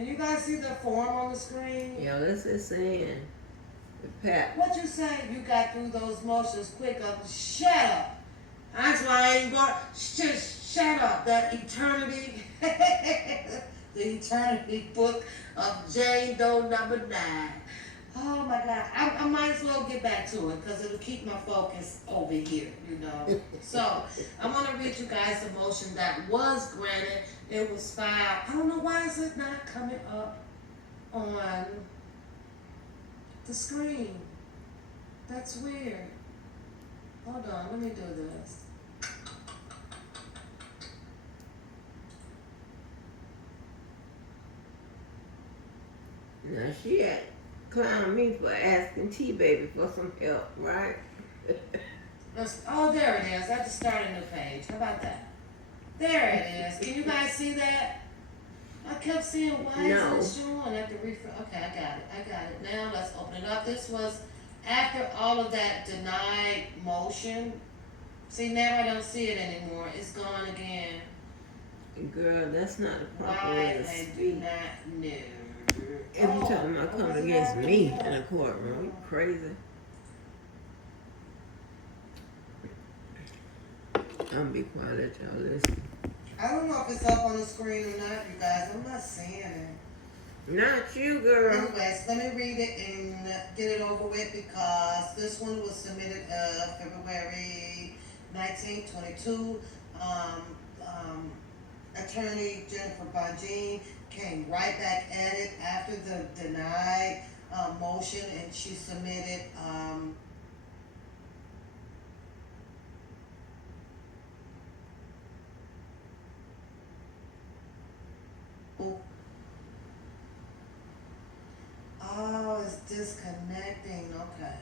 Can you guys see the form on the screen? Yeah, this is saying Pat. What you say? You got through those motions quick. Shut up. That's why I ain't going. Just shut up. The eternity, the eternity book of Jane Doe number 9. Oh my God. I might as well get back to it because it'll keep my focus over here, you know. So I'm gonna read you guys the motion that was granted. It was filed. I don't know why is it not coming up on the screen. That's weird. Hold on, let me do this. Now she had clowned me for asking T-Baby for some help, right? Oh, there it is. I have to start a new page. How about that? There it is. Can you guys see that? I kept seeing why No. isn't it showing? I have to refresh. Okay, I got it. I got it. Now let's open it up. This was after all of that denied motion. See, now I don't see it anymore. It's gone again. Girl, that's not the proper Why way to I do speak. not know. If you talking about coming against me in a courtroom, you crazy. I'm gonna be quiet, let y'all listen. I don't know if it's up on the screen or not, you guys. I'm not seeing it. Not you, girl. Anyways, let me read it and get it over with because this one was submitted February 1922. Attorney Jennifer Bonjean came right back at it after the denied motion, and she submitted oh, it's disconnecting. Okay.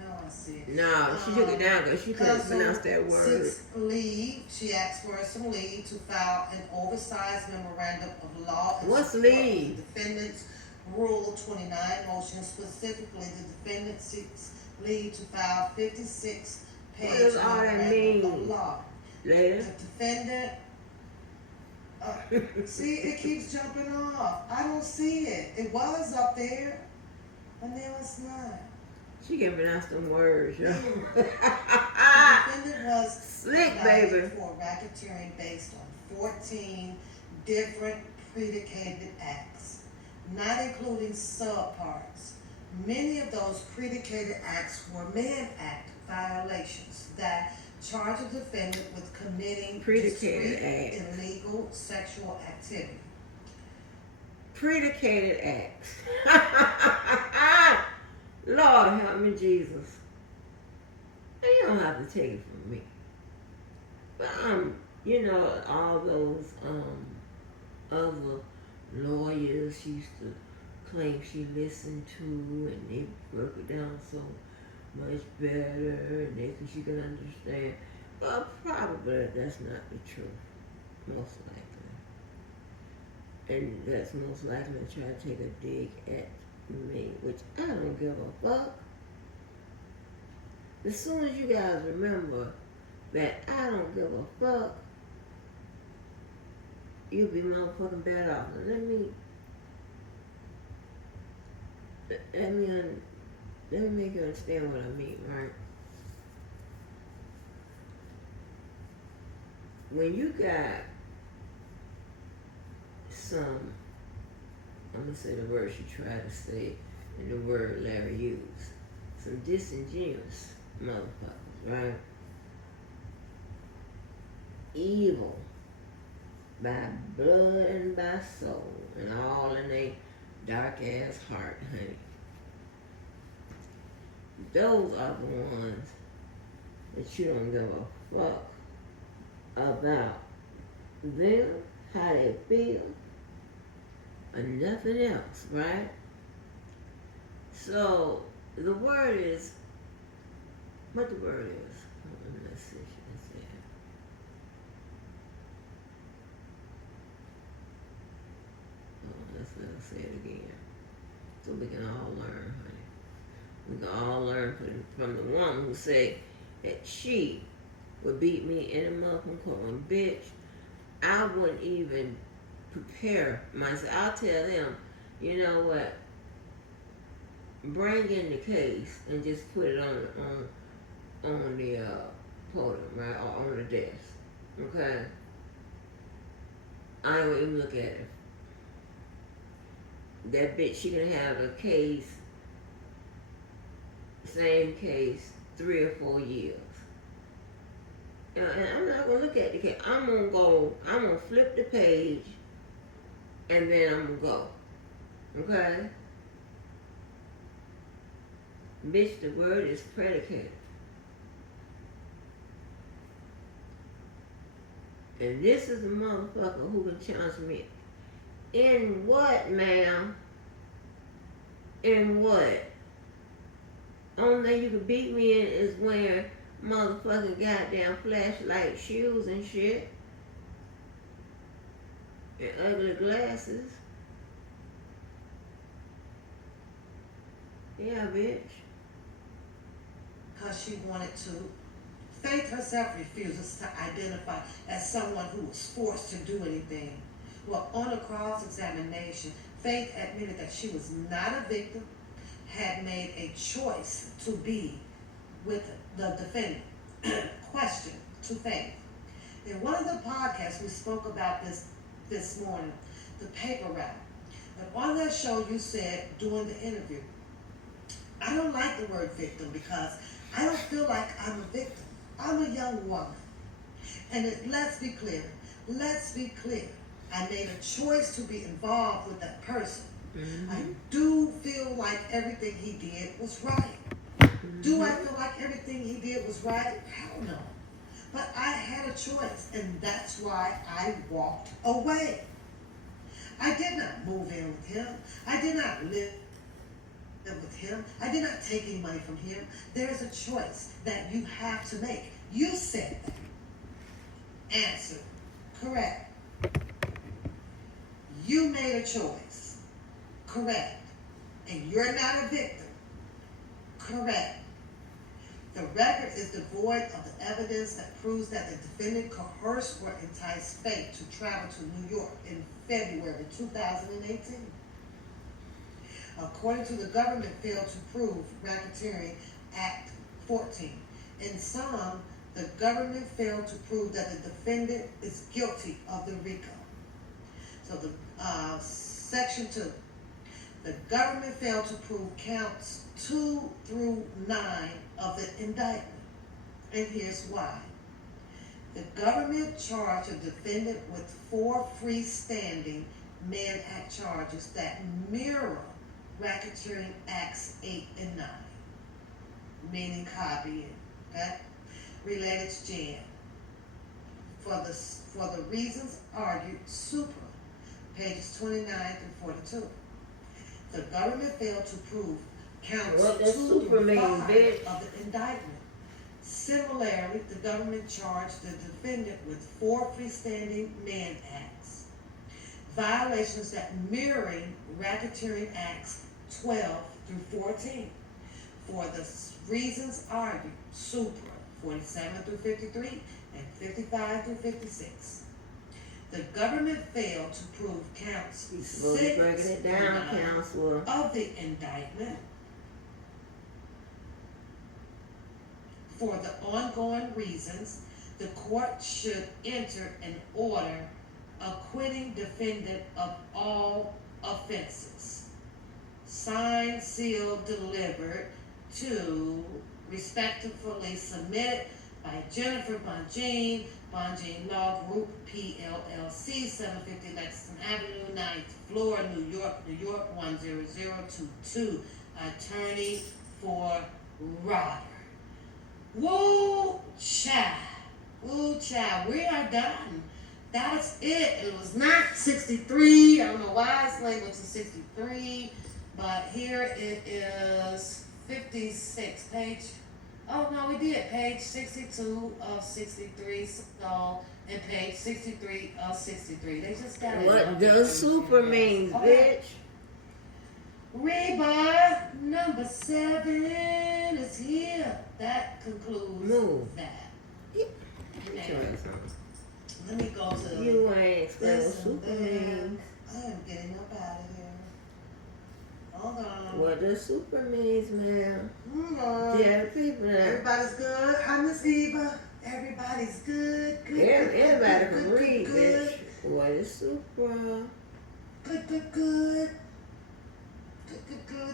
Now I see it. No, she took it down because she couldn't pronounce that word. Leave. She asked for some leave to file an oversized memorandum of law. What's leave? Defendant's Rule 29 motion. Specifically, the defendant seeks leave to file 56-page memorandum of law. Later. The defendant. See, it keeps jumping off. I don't see it. It was up there, but now it's not. She can pronounce them words, yo. The defendant was slick, baby, for racketeering based on 14 different predicated acts, not including subparts. Many of those predicated acts were Mann Act violations that charge a defendant with committing predicated illegal sexual activity. Predicated acts. Lord help me, Jesus. You don't have to take it from me. But you know, all those other lawyers she used to claim she listened to, and they broke it down so much better, and she can understand. Well, probably that's not the truth, most likely. And that's most likely to try to take a dig at me, which I don't give a fuck. As soon as you guys remember that I don't give a fuck, you'll be motherfucking better off. Let me make you understand what I mean, right? When you got some, I'm gonna say the word she tried to say, and the word Larry used, some disingenuous motherfuckers, right? Evil by blood and by soul, and all in their dark ass heart, honey. Those are the ones that you don't give a fuck about them, how they feel, or nothing else, right? So the word is what the word is. Let's see. Let's say it again, so we can all learn, honey. We can all learn from the woman who said that she would beat me in a motherfucking courtroom. Bitch, I wouldn't even prepare myself. I'll tell them, you know what, bring in the case and just put it on the podium, right, or on the desk, okay? I ain't gonna even look at it. That bitch, she gonna have a case, same case, 3 or 4 years. And I'm not gonna look at the case. I'm gonna flip the page, and then I'm gonna go. Okay? Bitch, the word is predicated. And this is a motherfucker who can challenge me. In what, ma'am? In what? Only thing you can beat me in is wearing motherfucking goddamn flashlight shoes and shit. And ugly glasses. Yeah, bitch. Because she wanted to. Faith herself refuses to identify as someone who was forced to do anything. Well, on a cross-examination, Faith admitted that she was not a victim, had made a choice to be with the defendant. Question to Faith. In one of the podcasts, we spoke about this morning, the paper route. And on that show, you said during the interview, I don't like the word victim because I don't feel like I'm a victim. I'm a young woman. And let's be clear. I made a choice to be involved with that person. Mm-hmm. I do feel like everything he did was right. Mm-hmm. Do I feel like everything he did was right? Hell no. But I had a choice, and that's why I walked away. I did not move in with him. I did not live with him. I did not take any money from him. There's a choice that you have to make. You said that. Answer. Correct. You made a choice. Correct. And you're not a victim. Correct. The record is devoid of the evidence that proves that the defendant coerced or enticed Faith to travel to New York in February 2018. According to the government, failed to prove Racketeering Act 14. In sum, the government failed to prove that the defendant is guilty of the RICO. So the section 2. The government failed to prove counts 2 through 9 of the indictment. And here's why. The government charged the defendant with 4 freestanding Mann Act charges that mirror Racketeering Acts 8 and 9, meaning copying, okay? Related to Jan. For the reasons argued, supra, pages 29 through 42. The government failed to prove counts 2 through 5 of the indictment. Similarly, the government charged the defendant with 4 freestanding Mann Acts, violations that mirroring Racketeering Acts 12 through 14. For the reasons argued, supra, 47 through 53 and 55 through 56. The government failed to prove counts 6 through 9 of the indictment. For the ongoing reasons, the court should enter an order acquitting defendant of all offenses. Signed, sealed, delivered to, respectively submitted by Jennifer Bonjean, Bonjean Law Group, PLLC, 750 Lexington Avenue, 9th floor, New York, 10022. Attorney for Robert. Woo child. Woo child. We are done. That's it. It was not 63. I don't know why it's labeled to 63. But here it is 56. Oh no, we did. Page 62 of 63. So, and page 63 of 63. They just got it. What does super mean, bitch? Reba number 7 is here. That concludes that. Let me go to You ain't explain what this and super that. means. I am getting up out of here. Hold on. What does super means, ma'am? Hold on. Tell the people now. Everybody's good. Hi, Miss Eva. Everybody's good. Good. Everybody can good, read, good. bitch. What is super? Good. Good.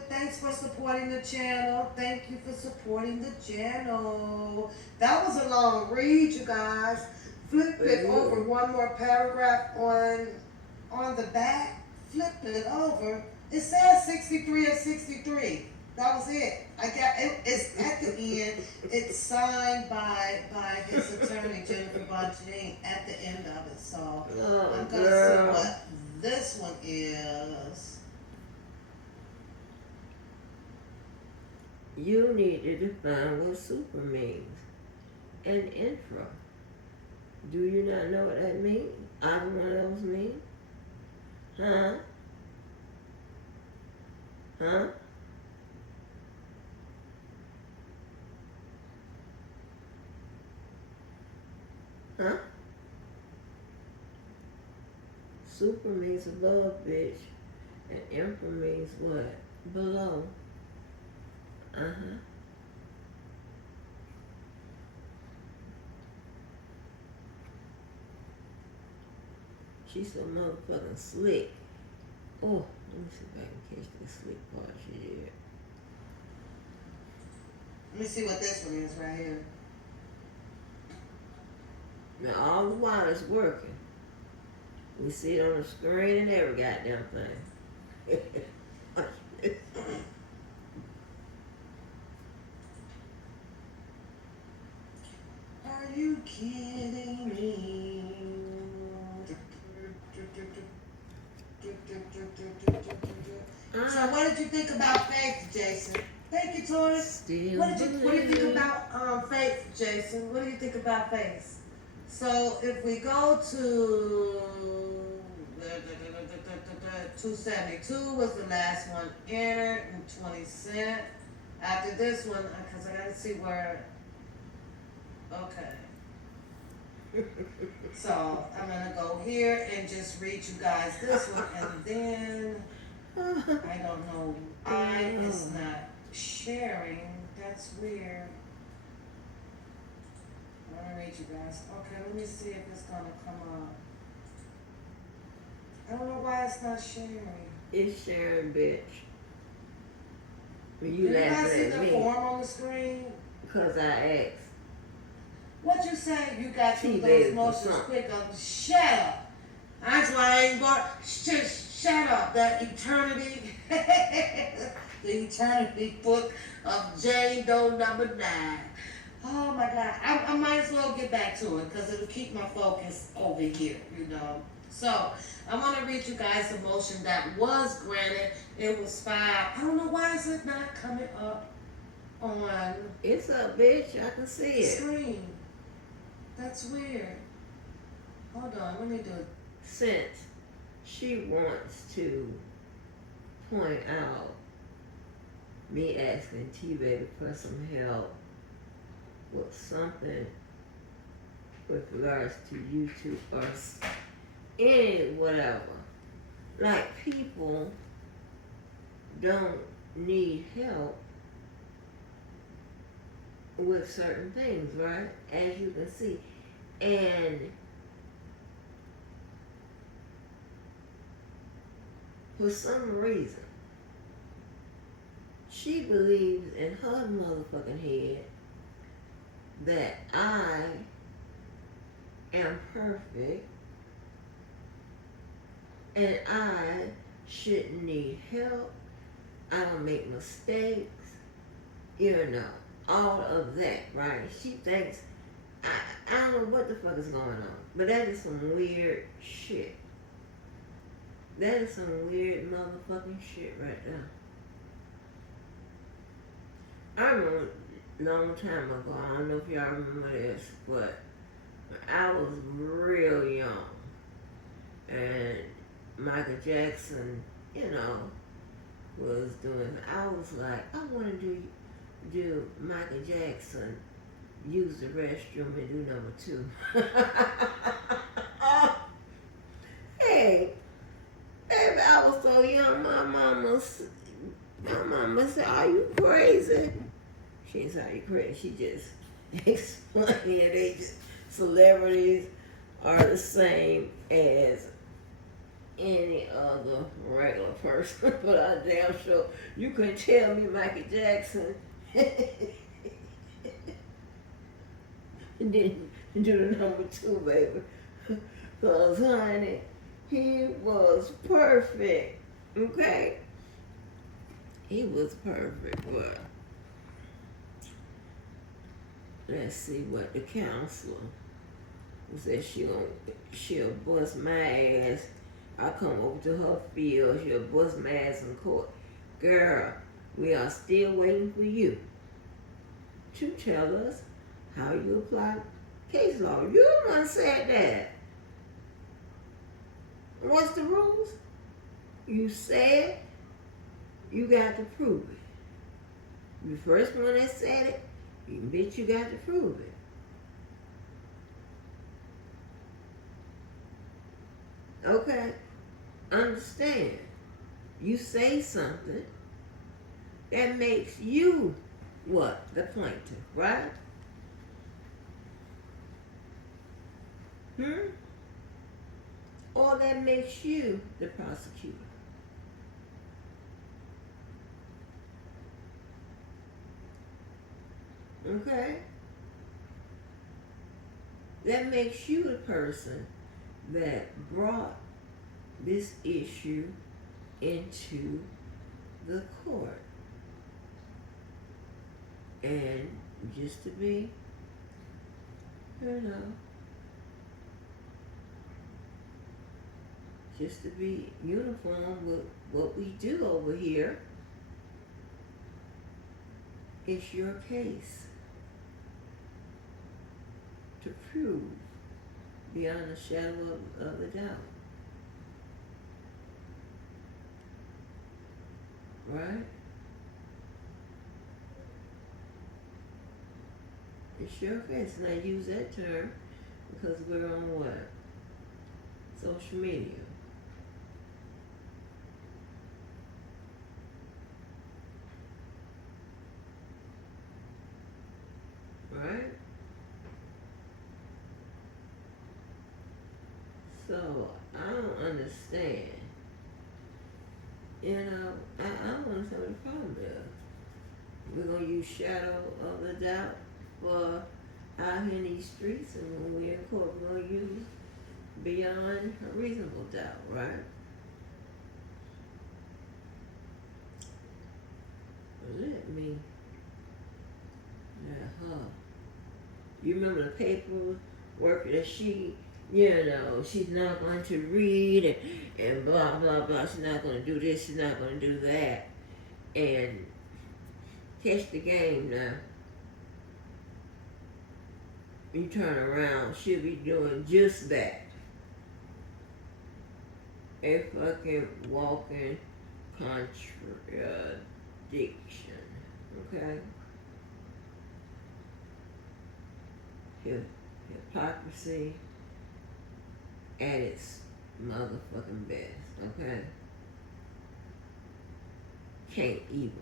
Thanks for supporting the channel. Thank you for supporting the channel. That was a long read, you guys. Flip it over one more paragraph on the back. Flip it over. It says 63 of 63. That was it. I got it. It's at the end. It's signed by his attorney Jennifer Bonjean at the end of it. So I'm gonna see what this one is. You need to define what super means. An intro. Do you not know what that means? Either one of those mean? Huh? Huh? Huh? Super means above, bitch. And infra means what? Below. Uh-huh. She's so motherfucking slick. Oh, let me see if I can catch this slick part she did. Let me see what this one is right here. Now all the while it's working. We see it on the screen and every goddamn thing. Are you kidding me? So what did you think about Faith, Jason? Thank you, Tori. What do you think about Faith, Jason? What do you think about Faith? So if we go to 272 was the last one entered and 20 cents. After this one, because I gotta see where. Okay. So I'm gonna go here and just read you guys this one, and then I don't know why it's not sharing. That's weird. I'm gonna read you guys. Okay, let me see if it's gonna come up. I don't know why it's not sharing. It's sharing, bitch. When Do you you guys see laughing the at me. form on the screen? Because I asked. What you say? You got through those T-Baby motions for quick. Shut up. That's why I ain't going. Shut up. The eternity, the eternity book of Jane Doe number 9. Oh my God. I might as well get back to it because it'll keep my focus over here, you know. So I'm gonna read you guys a motion that was granted. It was filed. I don't know why is it not coming up on It's up, bitch. I can see the it. screen. That's weird. Hold on, let me do it. Since she wants to point out me asking T-Baby for some help with something with regards to YouTube or any whatever. Like people don't need help with certain things, right? As you can see. And for some reason, she believes in her motherfucking head that I am perfect and I shouldn't need help. I don't make mistakes. You know, all of that, right? She thinks, I don't know what the fuck is going on, but that is some weird shit. That is some weird motherfucking shit right there. I remember a long time ago, I don't know if y'all remember this, but when I was real young and Michael Jackson, you know, was doing, I was like, I want to do Michael Jackson, use the restroom and do number 2. Babe, I was so young. My mama said, "Are you crazy?" She didn't say, "Are you crazy?" She just explained it. They just, celebrities are the same as any other regular person. But I'm damn sure you couldn't tell me Michael Jackson didn't do the number two, baby. Cause honey, he was perfect. Okay? He was perfect, but let's see what the counselor said. She'll bust my ass. I come over to her field, she'll bust my ass in court. Girl, we are still waiting for you to tell us how you apply case law. You the one said that. What's the rules? You said you got to prove it. You first one that said it, you bitch, you got to prove it. Okay? Understand. You say something that makes you what? The plaintiff, right? Or that makes you the prosecutor. Okay? That makes you the person that brought this issue into the court. And just to be, just to be uniform with what we do over here, it's your case to prove beyond a shadow of a doubt. Right? It's your case. And I use that term because we're on what? Social media. Right? So, I don't understand. I don't understand what the problem is. We're going to use shadow of the doubt for out here in these streets, and when we're in court, we're going to use beyond a reasonable doubt, right? Let me, you remember the paperwork that she's not going to read and blah, blah, blah. She's not going to do this, she's not going to do that. And catch the game now. You turn around, she'll be doing just that. A fucking walking contradiction. Okay? Hypocrisy at its motherfucking best, okay? Can't even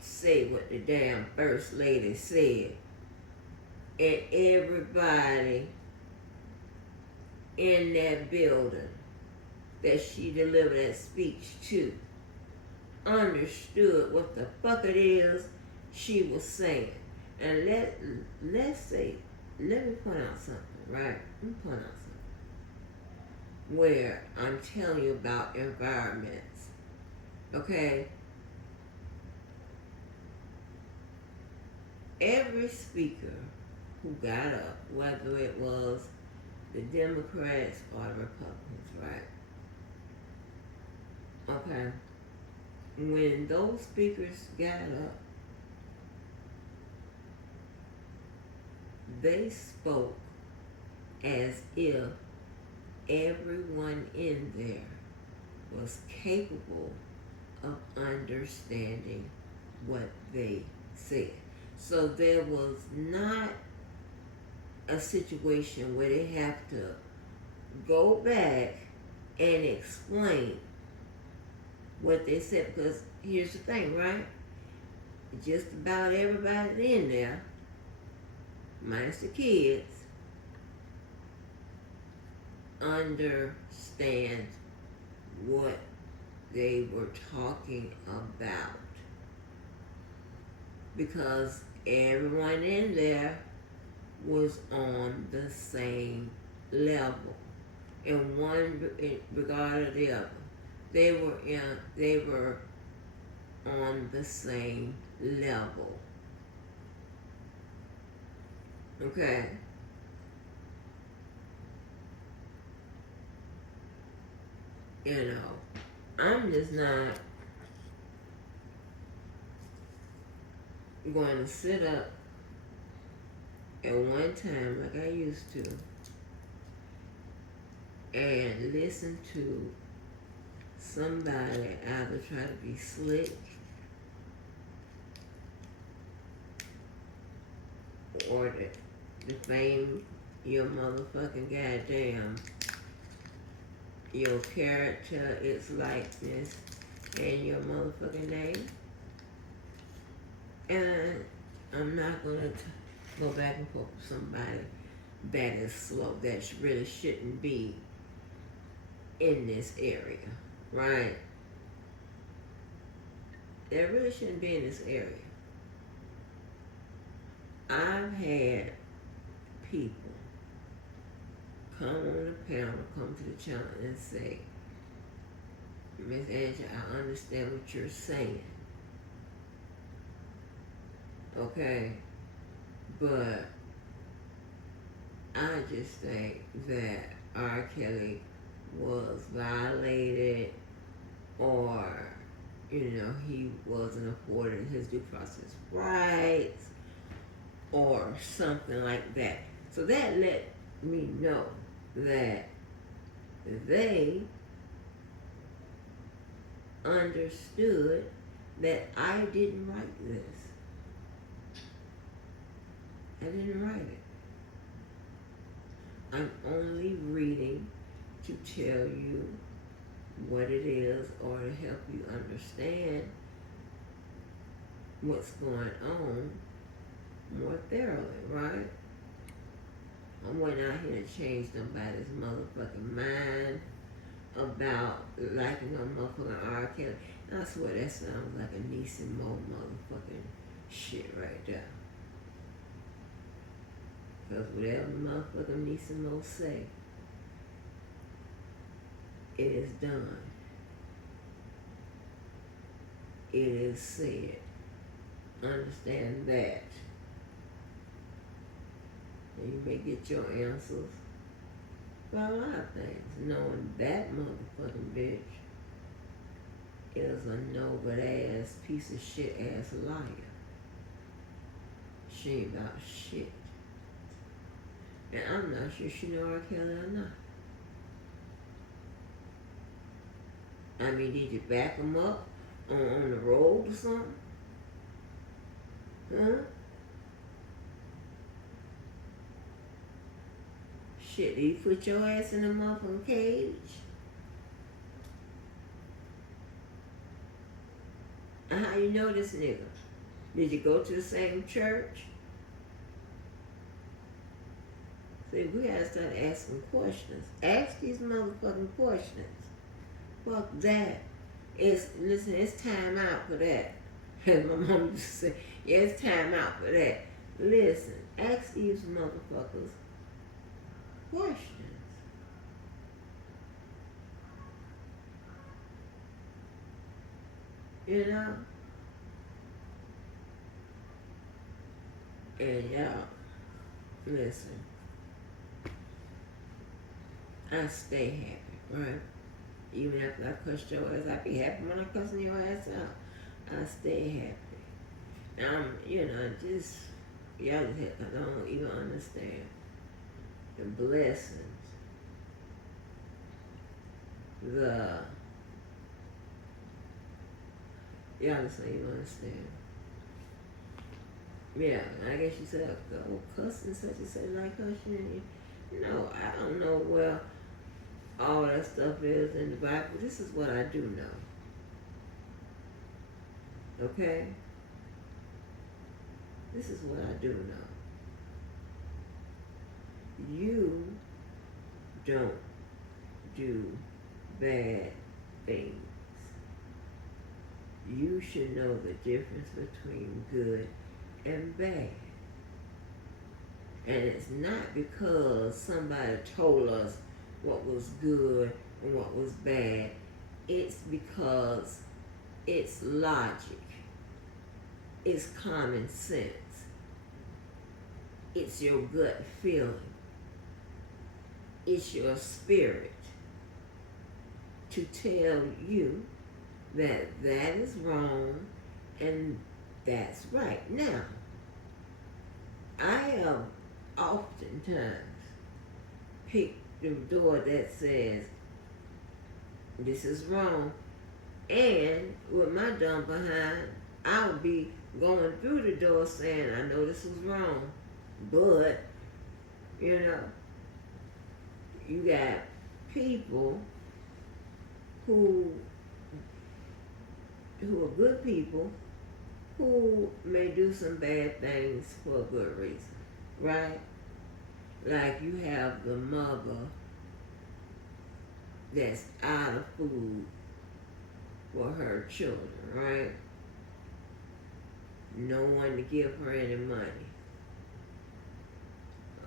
say what the damn first lady said. And everybody in that building that she delivered that speech to understood what the fuck it is she was saying. And let me point out something, right? Let me point out something. Where I'm telling you about environments, okay? Every speaker who got up, whether it was the Democrats or the Republicans, right? Okay. When those speakers got up, they spoke as if everyone in there was capable of understanding what they said. So there was not a situation where they have to go back and explain what they said, because here's the thing, right? Just about everybody in there, minus the kids, understand what they were talking about, because everyone in there was on the same level in one regard or the other. They were on the same level. Okay. You know, I'm just not going to sit up at one time like I used to and listen to somebody either try to be slick or to defame your motherfucking goddamn your character, its likeness, and your motherfucking name. And I'm not gonna go back and forth with somebody that is slow, that really shouldn't be in this area, right? That really shouldn't be in this area. I've had people come on the panel, come to the channel and say, Miss Angie, I understand what you're saying. Okay? But I just think that R. Kelly was violated, or, he wasn't afforded his due process rights, or something like that. So that let me know that they understood that I didn't write this. I didn't write it. I'm only reading to tell you what it is, or to help you understand what's going on more thoroughly, right? I went out here to change somebody's motherfucking mind about liking a motherfucking R. Kelly. I swear that sounds like a Niecy Mo motherfucking shit right there. Because whatever motherfucking Niecy Mo say, it is done. It is said. Understand that. And you may get your answers for a lot of things. Knowing that motherfucking bitch is a no-but ass piece of shit ass liar. She ain't about shit. And I'm not sure she know R. Kelly or not. I mean, did you back him up on the road or something? Huh? Shit, did you put your ass in a motherfucking cage? And how you know this nigga? Did you go to the same church? See, we gotta start asking questions. Ask these motherfucking questions. Fuck that. Listen, it's time out for that. As my mom used to say, yeah, it's time out for that. Listen, ask these motherfuckers questions. You know? And y'all, listen. I stay happy, right? Even after I cuss your ass, I be happy when I'm cussing your ass out. I stay happy. And I'm, just, y'all just don't even understand the blessings, y'all just don't even understand. Yeah, I guess you said, oh, cussing such and such like cussing. No, I don't know. Well, all that stuff is in the Bible. This is what I do know. Okay? This is what I do know. You don't do bad things. You should know the difference between good and bad. And it's not because somebody told us what was good and what was bad. It's because it's logic. It's common sense. It's your gut feeling. It's your spirit to tell you that that is wrong and that's right. Now, I have oftentimes picked the door that says this is wrong, and with my dumb behind, I would be going through the door saying, I know this was wrong, but, you know, you got people who are good people who may do some bad things for a good reason, right? Like you have the mother that's out of food for her children, right? No one to give her any money.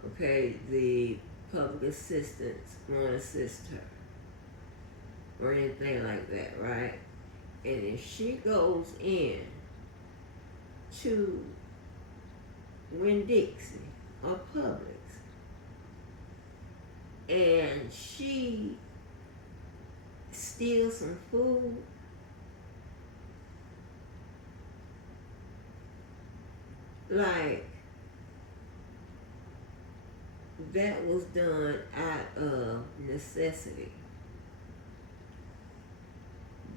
Okay, the public assistants won't assist her or anything like that, right? And if she goes in to Winn-Dixie or Publix and she steals some food, like that was done out of necessity.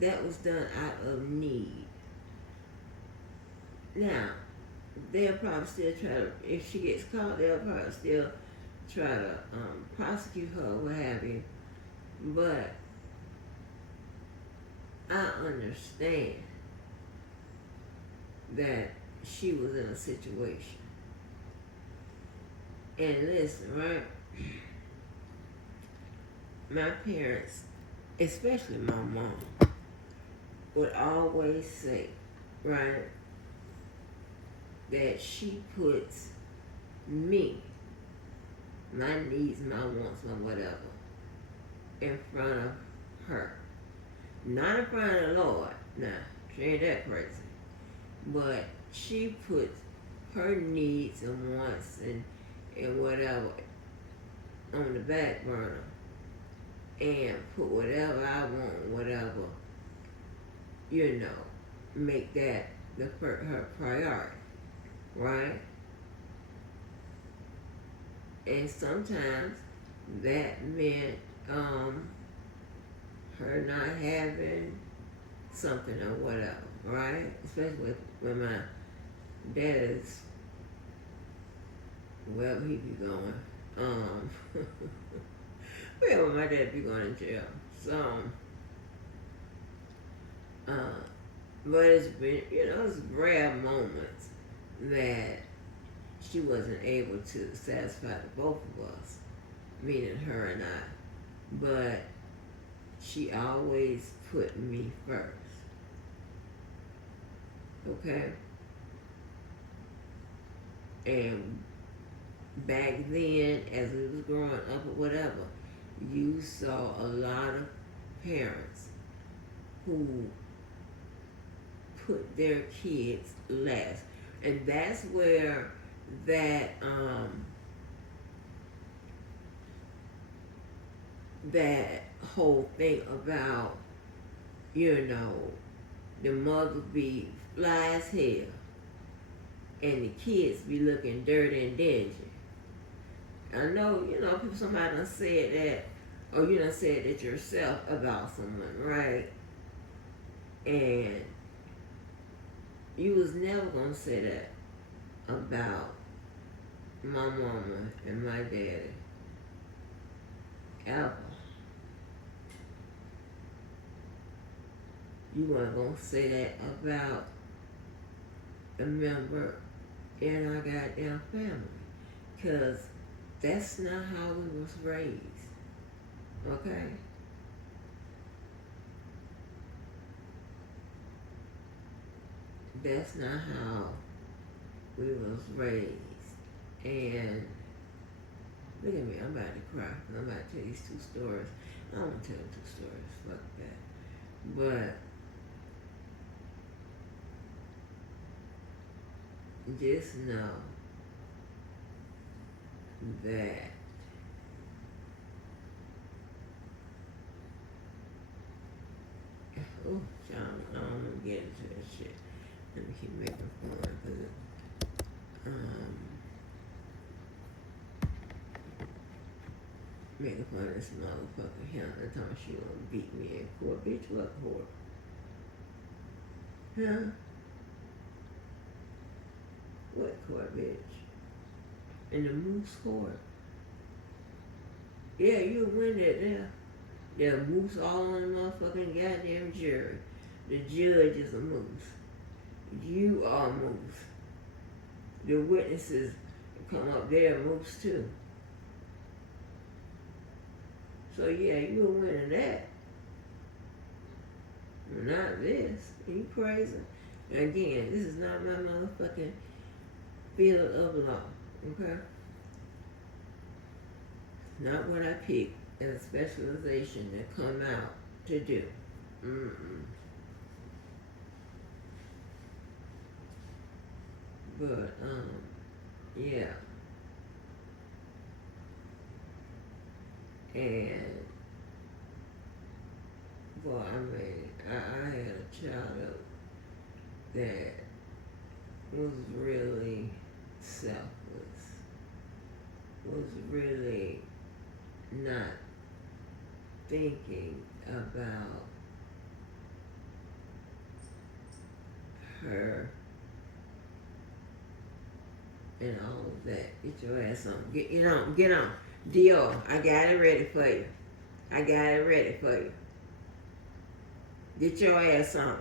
That was done out of need. Now, they'll probably still try to, if she gets caught, they'll probably still try to prosecute her, what have you. But I understand that she was in a situation. And listen, right? My parents, especially my mom, would always say, right, that she puts me, my needs, my wants, my whatever, in front of her. Not in front of the Lord. Nah, she ain't that crazy. But she puts her needs and wants and whatever on the back burner and put whatever I want, whatever, you know, make that her priority, right? And sometimes that meant her not having something or whatever, right? Especially when my dad is wherever he be going. Wherever my dad be going to jail. So, but it's been, you know, it's rare moments that she wasn't able to satisfy the both of us, meaning her and I. But she always put me first. Okay? And back then, as we was growing up or whatever, you saw a lot of parents who put their kids last. And that's where that that whole thing about, you know, the mother be fly as hell and the kids be looking dirty and dingy. I know, you know, people, somebody done said that, or you done said that yourself about someone, right? And you was never gonna say that about my mama and my daddy, ever. you weren't gonna say that about a member in our goddamn family. Cause that's not how we was raised. Okay? That's not how we was raised. And look at me, I'm about to cry. I'm about to tell these two stories. I don't want to tell two stories. Fuck that. But just know that oh, John, I don't want to get into that shit. Let me keep making fun because making fun of this motherfucker here the time she gonna beat me in court. Bitch, what court? Huh? What court, bitch? In the Moose court. Yeah, you win that there. They're moose all on the motherfucking goddamn jury. The judge is a moose. You are a moose. The witnesses come up there moose too. So yeah, you a winner that. Not this. Are you crazy? Again, this is not my motherfucking field of law. Okay? Not what I picked as a specialization to come out to do. But, yeah. And, boy, I mean, I had a child that was really selfless, was really not thinking about her and all of that. Get your ass on. Get on. Dior, I got it ready for you. I got it ready for you. Get your ass on.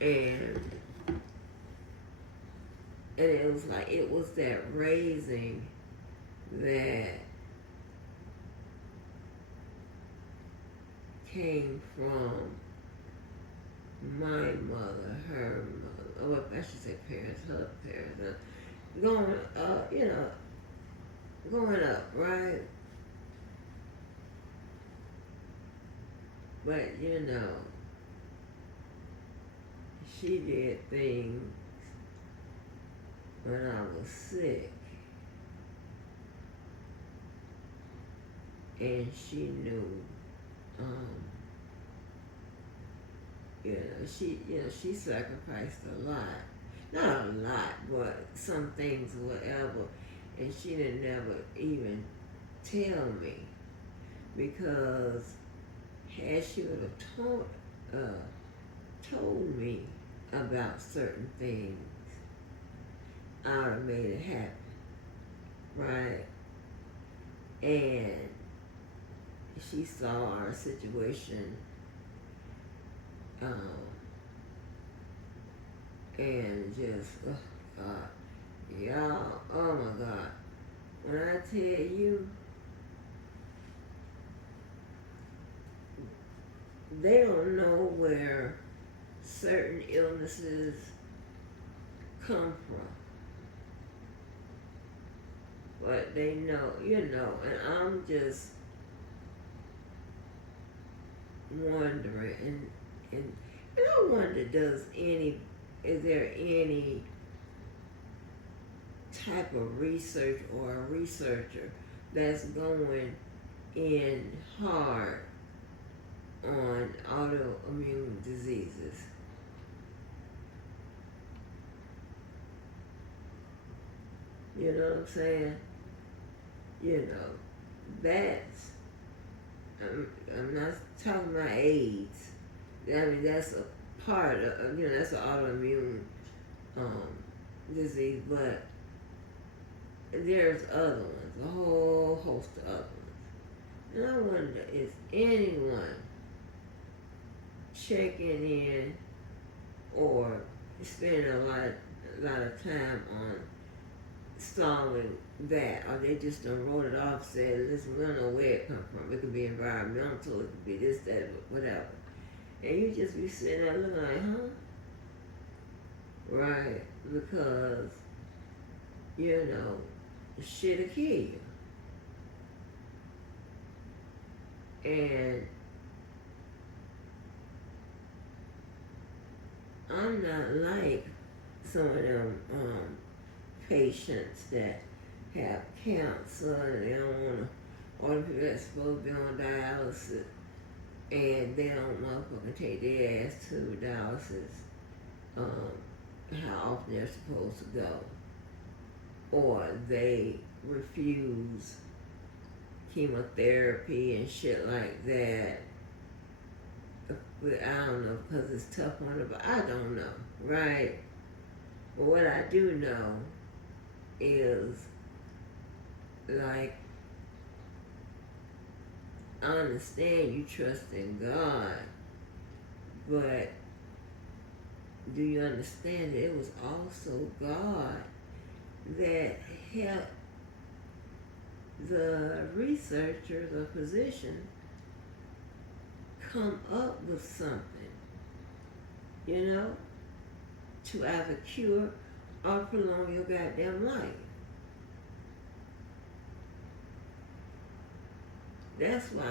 And it was like, it was that raising that came from my mother, her mother, or I should say parents, her parents, going up, right? But, she did things when I was sick, and she knew, she sacrificed a lot. Not a lot, but some things, whatever. And she didn't never even tell me, because had she would have told me about certain things, I would have made it happen, right? And she saw our situation, and just, oh God, y'all, oh my God. When I tell you, they don't know where certain illnesses come from. But they know, and I'm just wondering, and I wonder, is there any type of research or a researcher that's going in hard on autoimmune diseases? You know what I'm saying? That's, I'm not talking about AIDS. I mean, that's a part of, that's an autoimmune disease, but there's other ones, a whole host of other ones. And I wonder, is anyone checking in or spending a lot of time on solving that, or they just done wrote it off, said, listen, we don't know where it come from. It could be environmental, it could be this, that, whatever. And you just be sitting there looking like, huh? Right, because, shit'll kill you. And I'm not like some of them patients that have cancer and they don't want to, or the people that's supposed to be on dialysis and they don't motherfucking take their ass to dialysis, how often they're supposed to go. Or they refuse chemotherapy and shit like that. But I don't know, because it's tough on it, but I don't know, right? But what I do know is, like, I understand you trust in God, but do you understand that it was also God that helped the researchers or physicians come up with something, to either cure or prolong your goddamn life. That's why,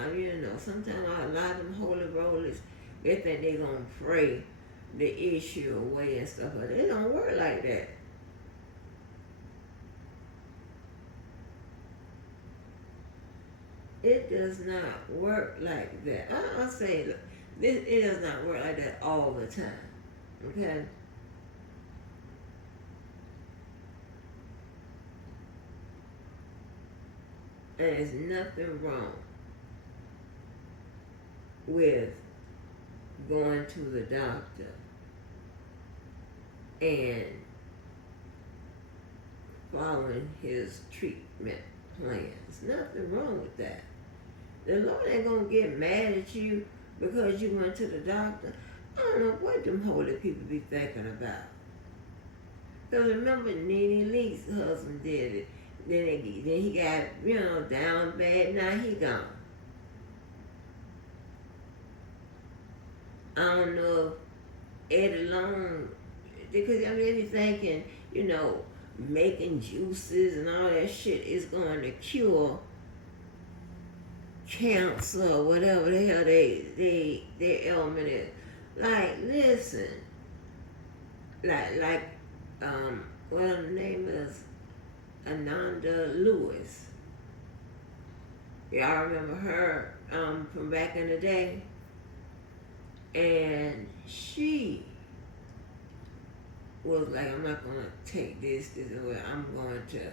sometimes a lot of them holy rollers, they think they're going to pray the issue away and stuff, but it don't work like that. It does not work like that. I'll say, look, it does not work like that all the time, okay? And there's nothing wrong with going to the doctor and following his treatment plans. Nothing wrong with that. The Lord ain't gonna get mad at you because you went to the doctor. I don't know what them holy people be thinking about. Because remember, Nene Lee's husband did it. Then he got, down bad. Now he gone. I don't know if Eddie Long, because they be thinking, making juices and all that shit is going to cure cancer or whatever the hell their ailment is. Like, listen, what her name is, Ananda Lewis. Y'all remember her from back in the day? And she was like, I'm not going to take this away. I'm going to,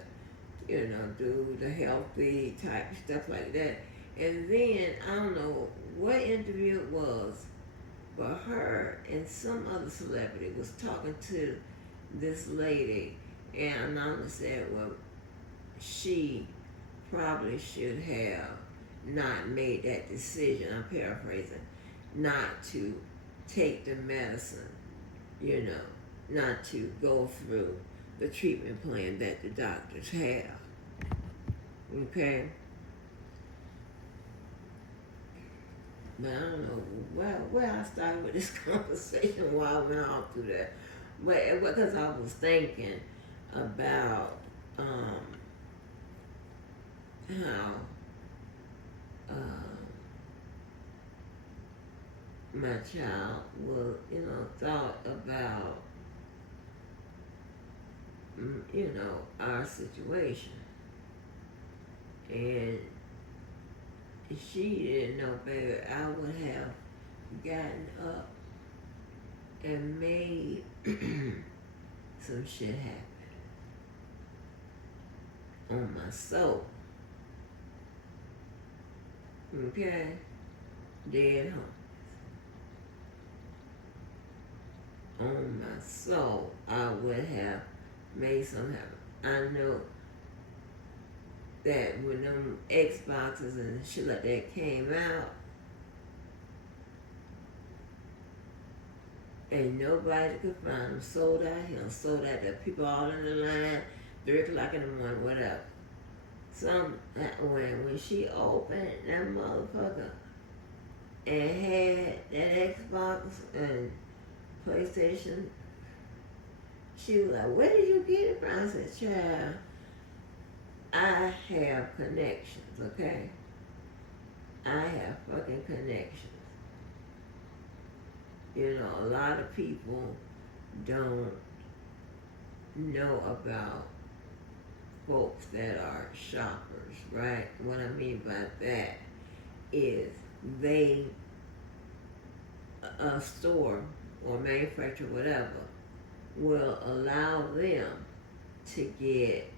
do the healthy type stuff like that. And then, I don't know what interview it was, but her and some other celebrity was talking to this lady, and Ananda said, well, she probably should have not made that decision, I'm paraphrasing, not to take the medicine, not to go through the treatment plan that the doctors have. Okay? But I don't know where I started with this conversation while I went all through that. But because I was thinking about how my child was, thought about, our situation. And she didn't know, baby, I would have gotten up and made some shit happen on my soul. Okay? Dead homies. On my soul, I would have made some happen. I know that when them Xboxes and shit like that came out, ain't nobody could find them. Sold out here, sold out there. People all in the line, 3 o'clock in the morning, whatever. When she opened that motherfucker and had that Xbox and PlayStation, she was like, "Where did you get it from?" I said, "Child, I have connections, okay? I have fucking connections. You know, a lot of people don't know about folks that are shoppers, right? What I mean by that is a store or manufacturer, whatever, will allow them to get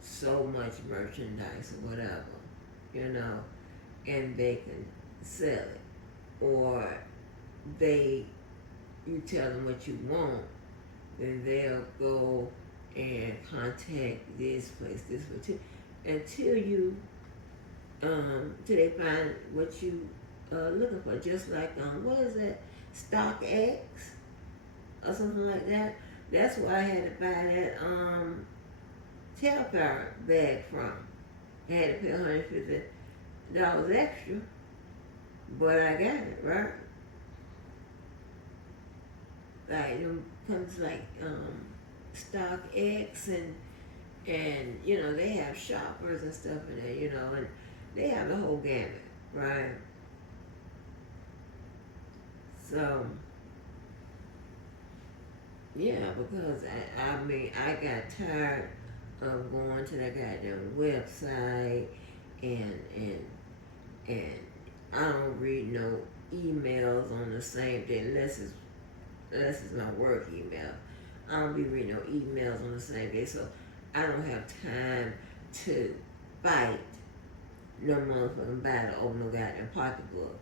so much merchandise or whatever, you know, and they can sell it. Or you tell them what you want, then they'll go and contact this place too, until till they find what you looking for. Just like what is that, StockX or something like that. That's where I had to buy that Telfar bag from. I had to pay $150 extra, but I got it, right? Like them comes like StockX and you know, they have shoppers and stuff in there, you know, and they have the whole gamut, right? So yeah, because I mean I got tired of going to that goddamn website and I don't read no emails on the same day unless it's my work email. I don't be reading no emails on the same day, so I don't have time to fight no motherfucking battle over no goddamn pocketbook.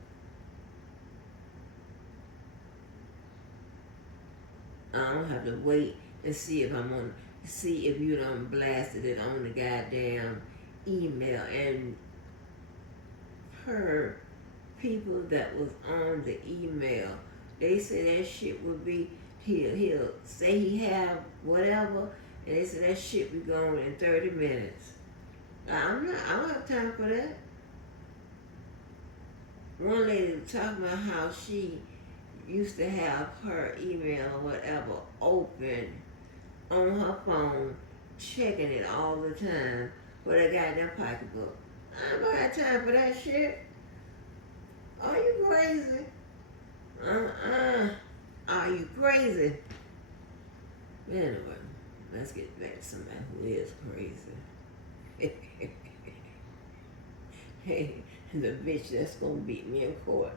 I don't have to wait and see if you done blasted it on the goddamn email. And per people that was on the email, they say that shit would be, he'll say he have whatever, and they say that shit be gone in 30 minutes. I don't have time for that. One lady was talking about how she used to have her email or whatever open on her phone, checking it all the time for that goddamn pocketbook. I don't have time for that shit. Are you crazy? Are you crazy? Anyway, let's get back to somebody who is crazy. Hey, the bitch that's gonna beat me in court.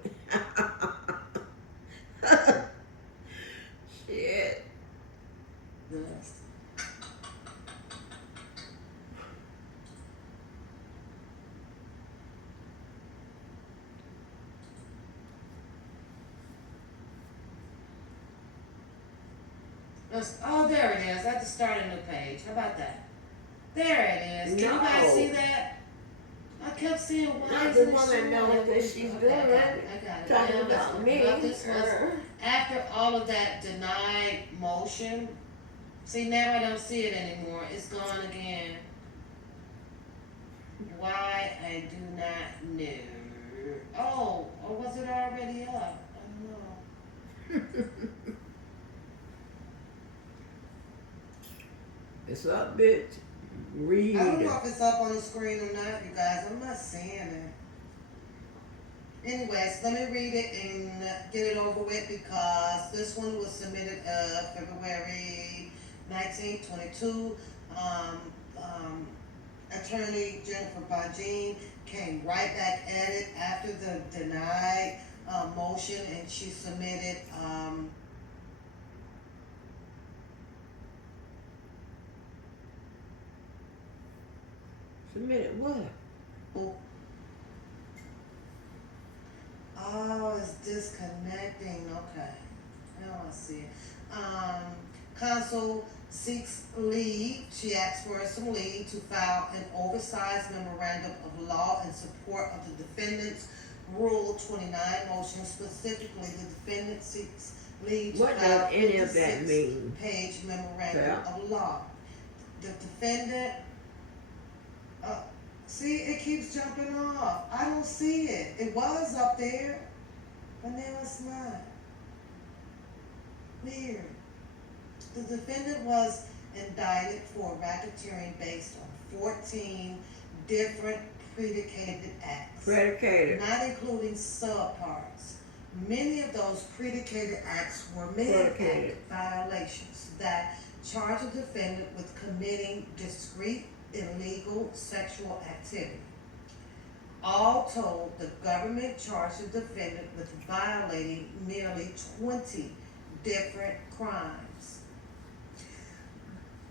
Shit. Yes. Oh, there it is. I have to start a new page. How about that? There it is. Can you guys see that? I kept seeing Not the woman knows what she's doing. I got it. Talking Now, about me. this was after all of that denied motion. See, now I don't see it anymore. It's gone again. Why, I do not know. Oh, or was it already up? I don't know. It's up, bitch. Read I don't it. know if it's up on the screen or not, you guys. I'm not seeing it. Anyways, let me read it and get it over with, because this one was submitted February 1922. Attorney Jennifer Bajin came right back at it after the denied motion, and she submitted Submitted what? Oh, it's disconnecting. Okay. Now I see it. Counsel seeks leave. She asks for some leave to file an oversized memorandum of law in support of the defendant's Rule 29 motion. Specifically, the defendant seeks leave to What file does any of that mean? page memorandum Yeah. of law. The defendant, see, it keeps jumping off. I don't see it. It was up there, but now it's not. Weird. The defendant was indicted for racketeering based on 14 different predicated acts, not including subparts. Many of those predicated acts were Mann Act violations that charge a defendant with committing discrete illegal sexual activity. All told, the government charged the defendant with violating nearly 20 different crimes.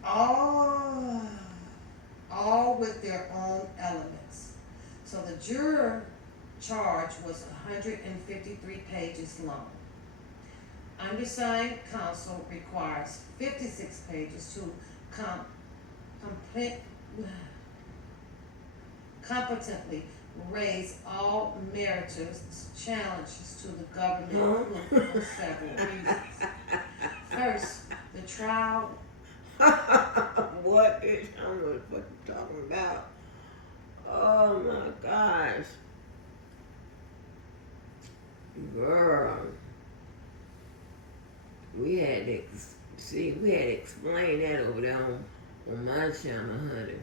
All with their own elements. So the juror charge was 153 pages long. Undersigned counsel requires 56 pages to competently raise all meritorious challenges to the government for several reasons. First, the trial. What is, I don't know what you're talking about. Oh my gosh. Girl. We had to explain that over there on my channel, honey.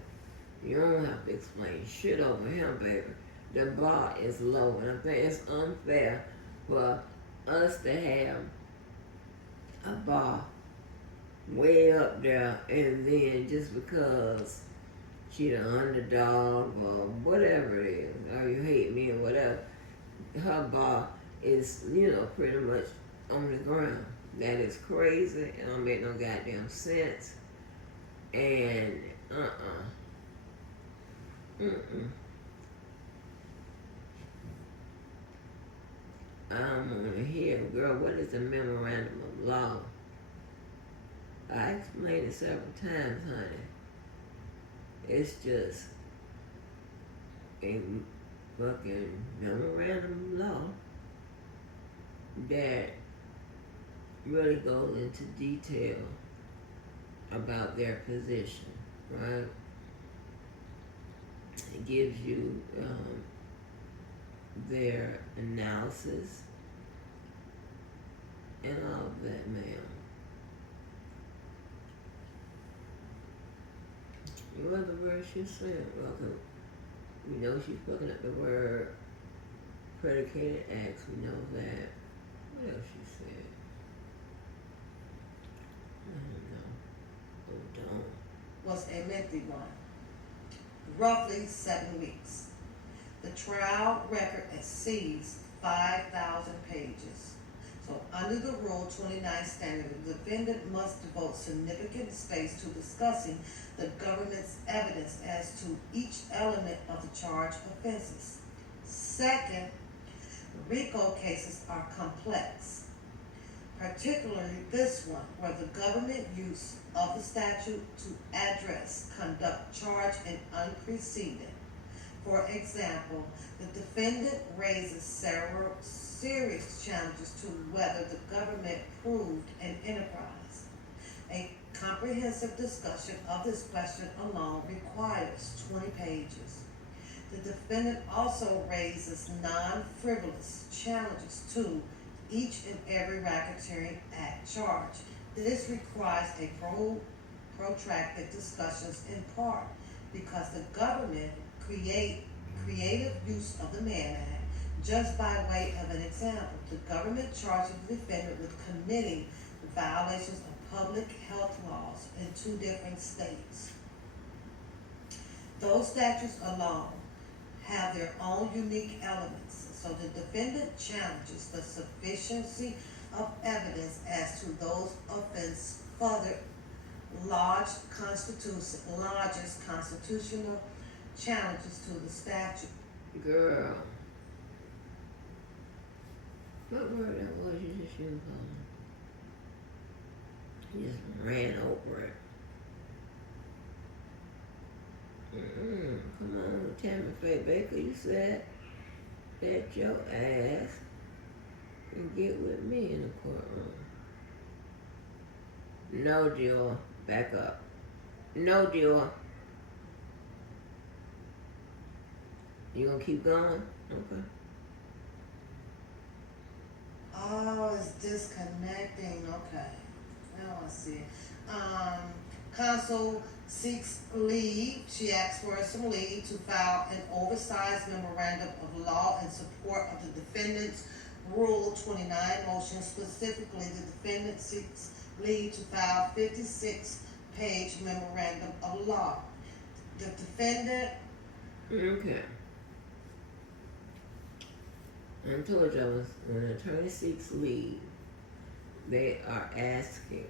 You don't have to explain shit over him, baby. The bar is low, and I think it's unfair for us to have a bar way up there, and then just because she the underdog or whatever it is, or you hate me or whatever, her bar is, pretty much on the ground. That is crazy. It don't make no goddamn sense. And I don't want to hear, girl, what is a memorandum of law? I explained it several times, honey. It's just a fucking memorandum of law that really goes into detail about their position, right? It gives you their analysis and all of that, ma'am. What other word she said? Well, we know she's looking at the word predicated acts. We know that. What else she said? I don't know. Was a lengthy one, roughly 7 weeks. The trial record exceeds 5,000 pages. So under the Rule 29 standard, the defendant must devote significant space to discussing the government's evidence as to each element of the charged offenses. Second, RICO cases are complex, particularly this one, where the government use of the statute to address conduct charged and unpreceded. For example, the defendant raises several serious challenges to whether the government proved an enterprise. A comprehensive discussion of this question alone requires 20 pages. The defendant also raises non-frivolous challenges to each and every racketeering act charge. This requires a protracted discussions in part because the government creative use of the Mann Act. Just by way of an example, the government charges the defendant with committing violations of public health laws in 2 different states. Those statutes alone have their own unique elements, so the defendant challenges the sufficiency of evidence as to those offenses further lodges constitutional challenges to the statute. Girl. What word that was you just used He just ran over it. Come on, Tammy Faye Baker, you said that your ass can get with me in the courtroom. No, Dior. Back up. No, Dior. You gonna keep going? Okay. Oh, it's disconnecting. Okay. Now I see. Counsel seeks leave. She asks for some leave to file an oversized memorandum of law in support of the defendant's Rule 29 motion. Specifically, the defendant seeks leave to file 56-page memorandum of law. The defendant. Okay. I told y'all when an attorney seeks leave, they are asking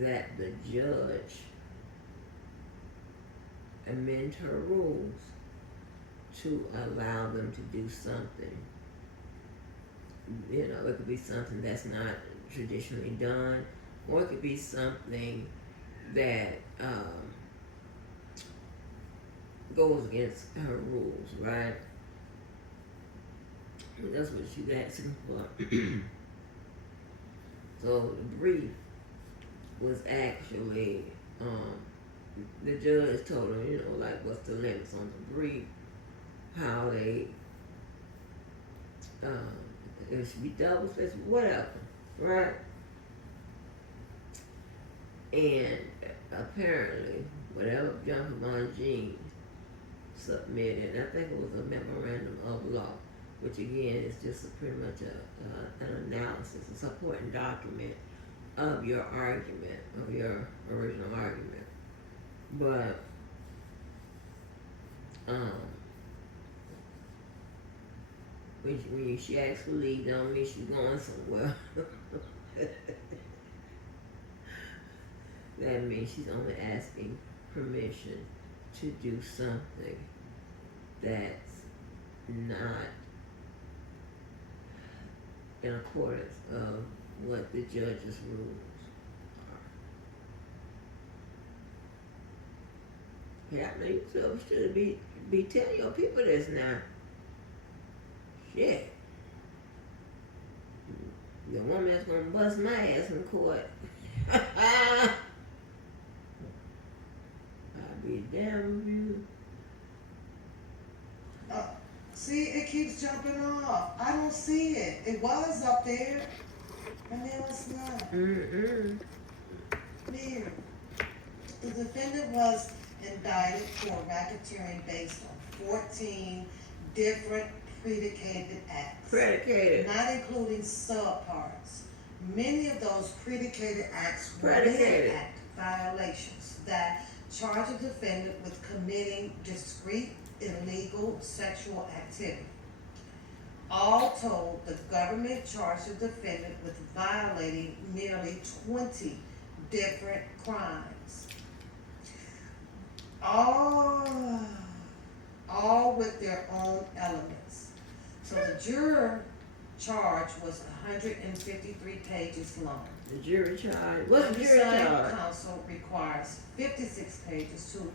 that the judge amend her rules to allow them to do something. You know, it could be something that's not traditionally done, or it could be something that goes against her rules, right? That's what she's asking for. So the brief was actually, the judge told her, you know, like what's the limits on the brief, how they, it should be double spaced, whatever, right? And apparently, whatever Jennifer Von Jean submitted, I think it was a memorandum of law, which again is just pretty much an analysis, a supporting document of your argument, of your original argument. But when she asks for leave, don't mean she's going somewhere. That means she's only asking permission to do something that's not in accordance of what the judge's rules are. Yeah, I mean, you should be telling your people this now. Shit. The woman that's gonna bust my ass in court. I'll be damn with you. See, it keeps jumping off. I don't see it. It was up there, and now it's not. Weird. The defendant was indicted for racketeering based on 14 different predicated acts. Predicated. Not including subparts. Many of those predicated acts were Predicated act violations that charge a defendant with committing discrete illegal sexual activity. All told, the government charged the defendant with violating nearly 20 different crimes. All with their own elements. So the juror charge was 153 pages long. The jury charge. What's the jury charge? Counsel requires 56 pages to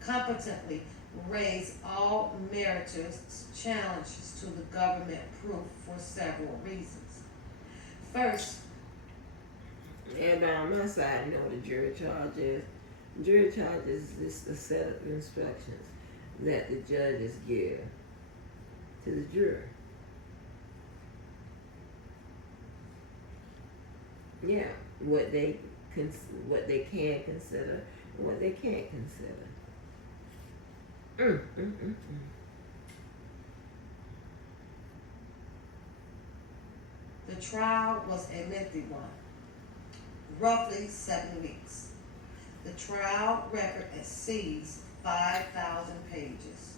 competently raise all meritorious challenges to the government proof for several reasons. First, everybody on my side know what a jury charge is. Jury charge is just a set of instructions that the judges give to the juror. Yeah, what they can consider and what they can't consider. The trial was a lengthy one, roughly 7 weeks. The trial record exceeds 5,000 pages.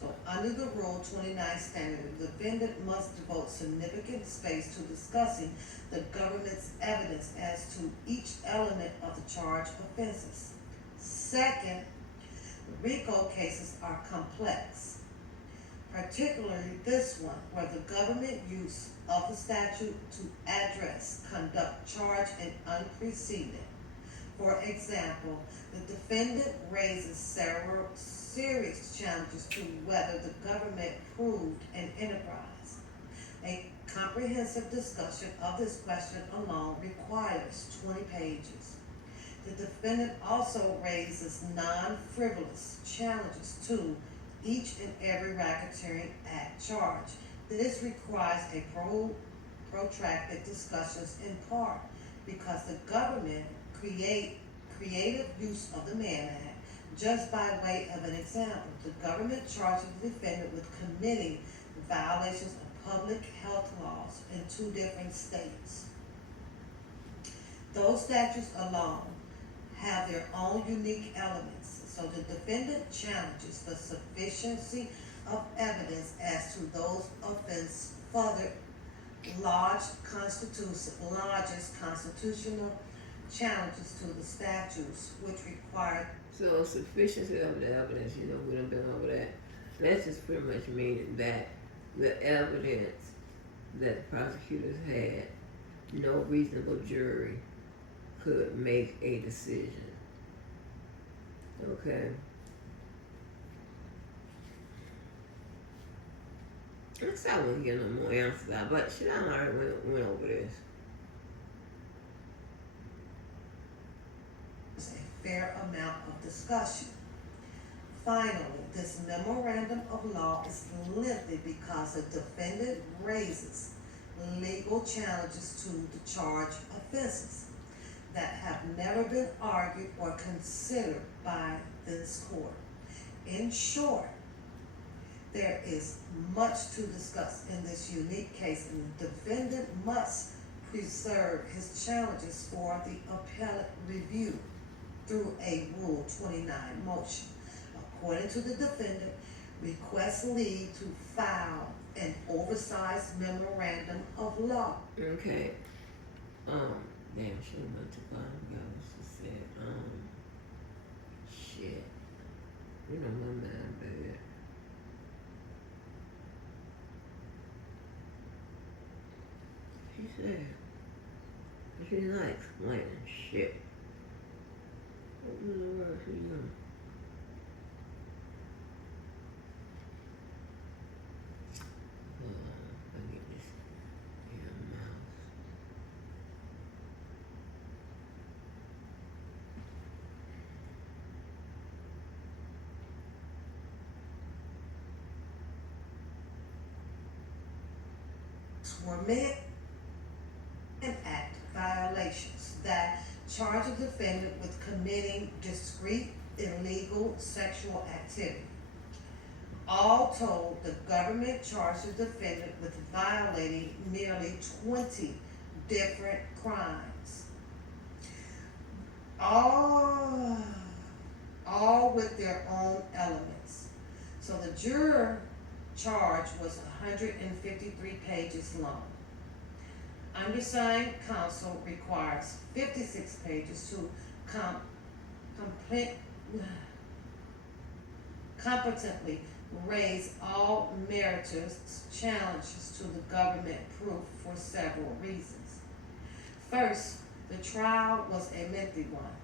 So under the Rule 29 standard, the defendant must devote significant space to discussing the government's evidence as to each element of the charged offenses. Second, RICO cases are complex. particularly this one, where the government use of the statute to address, conduct, charge, and unpreceded. For example, the defendant raises several serious challenges to whether the government proved an enterprise. A comprehensive discussion of this question alone requires 20 pages. The defendant also raises non-frivolous challenges to each and every racketeering act charge. This requires a protracted discussions in part because the government creative use of the Mann Act. Just by way of an example, the government charges the defendant with committing violations of public health laws in 2 different states. Those statutes alone have their own unique elements, so the defendant challenges the sufficiency of evidence as to those offenses further largest constitutional challenges to the statutes which require. So sufficiency of the evidence, we done been over that. That's just pretty much meaning that the evidence that the prosecutors had, no reasonable jury could make a decision. Okay. I guess I wouldn't get no more answers out, but shit, I already went over this. A fair amount of discussion. Finally, this memorandum of law is lengthy because the defendant raises legal challenges to the charged offenses that have never been argued or considered by this court. In short, there is much to discuss in this unique case, and the defendant must preserve his challenges for the appellate review through a Rule 29 motion. According to the defendant, requests leave to file an oversized memorandum of law. Okay. Damn, she went to bottom ago. She said, shit. My mind bad. She said, she's not explaining shit. What was the word she used? I get this damn mouse. Were Mann Act violations that charge a defendant with committing discrete illegal sexual activity. All told, the government charged the defendant with violating nearly 20 different crimes. All with their own elements. So the juror charge was 153 pages long. Undersigned counsel requires 56 pages to competently raise all meritorious challenges to the government proof for several reasons. First, the trial was a lengthy one,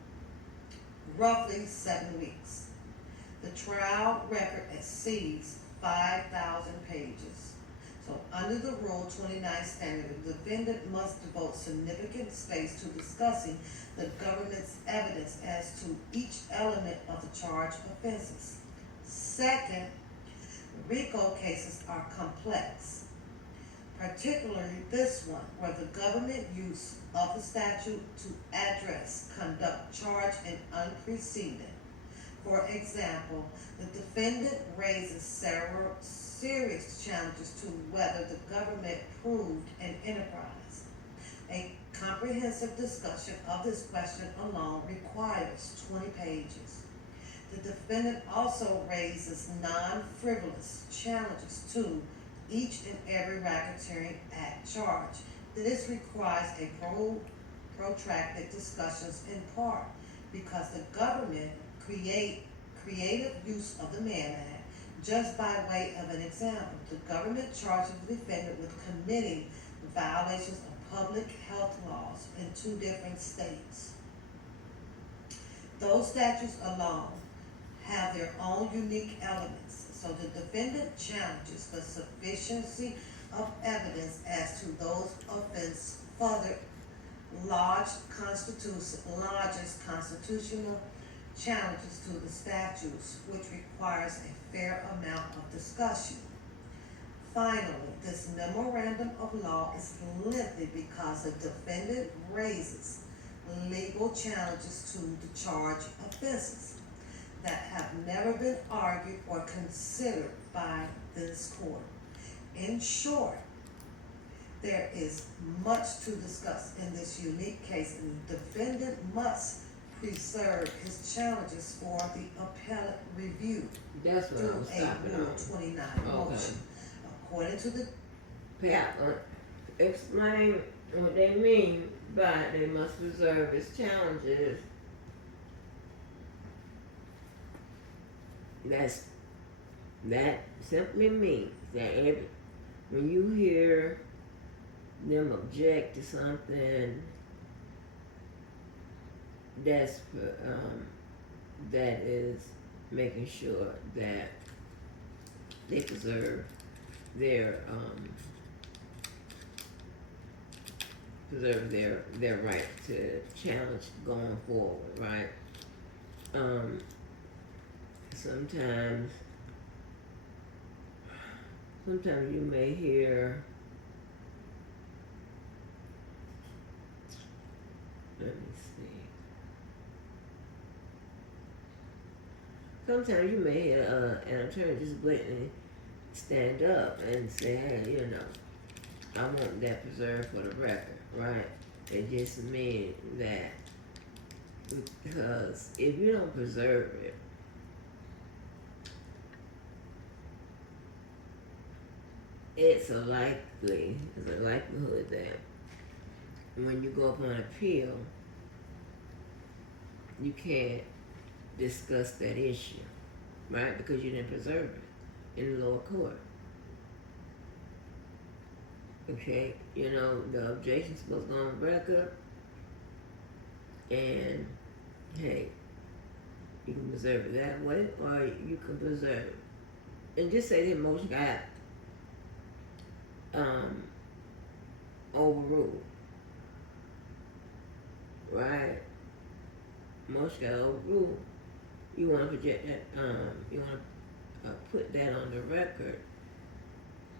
roughly 7 weeks. The trial record exceeds 5,000 pages. So under the Rule 29 standard, the defendant must devote significant space to discussing the government's evidence as to each element of the charged offenses. Second, RICO cases are complex, particularly this one, where the government use of the statute to address, conduct, charge, and unpreceded. For example, the defendant raises several serious challenges to whether the government proved an enterprise. A comprehensive discussion of this question alone requires 20 pages. The defendant also raises non-frivolous challenges to each and every racketeering act charge. This requires a protracted discussions in part because the government creative use of the Mann Act. Just by way of an example, the government charges the defendant with committing violations of public health laws in two different states. Those statutes alone have their own unique elements, so the defendant challenges the sufficiency of evidence as to those offenses further lodges constitutional challenges to the statutes, which requires a fair amount of discussion. Finally, this memorandum of law is lengthy because the defendant raises legal challenges to the charged offenses that have never been argued or considered by this court. In short, there is much to discuss in this unique case, and the defendant must preserve his challenges for the appellate review That's what through I'm a stopping Rule on. 29 Okay. motion. According to the Pat, explain what they mean by they must preserve its challenges. That simply means that when you hear them object to something, that is making sure that they preserve their right to challenge going forward, right? Sometimes you may hear, let me see. Sometimes you may hear an attorney just blatantly stand up and say, hey, I want that preserved for the record, right? It just means that because if you don't preserve it, it's a likelihood that when you go up on appeal, you can't discuss that issue, right? Because you didn't preserve it in the lower court. Okay, the objection's supposed to go on record, and hey, you can preserve it that way, or you can preserve it. And just say the motion got overruled, right? Motion got overruled. You want to project that, you want to put that on the record,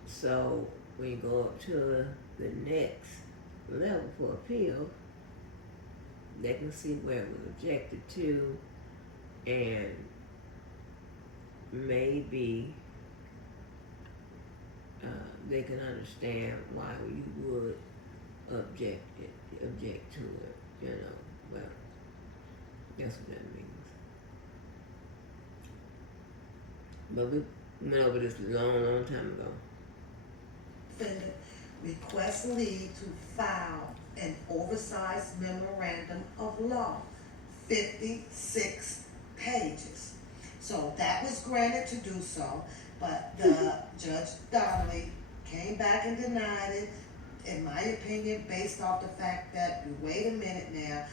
so when you go up to the next level for appeal, they can see where it was objected to, and maybe they can understand why you would object to it, well, that's what that means. But we went over this a long time ago. defendant requests leave to file an oversized memorandum of law, 56 pages. So that was granted to do so, but the Judge Donnelly came back and denied it, in my opinion, based off the fact that, wait a minute now,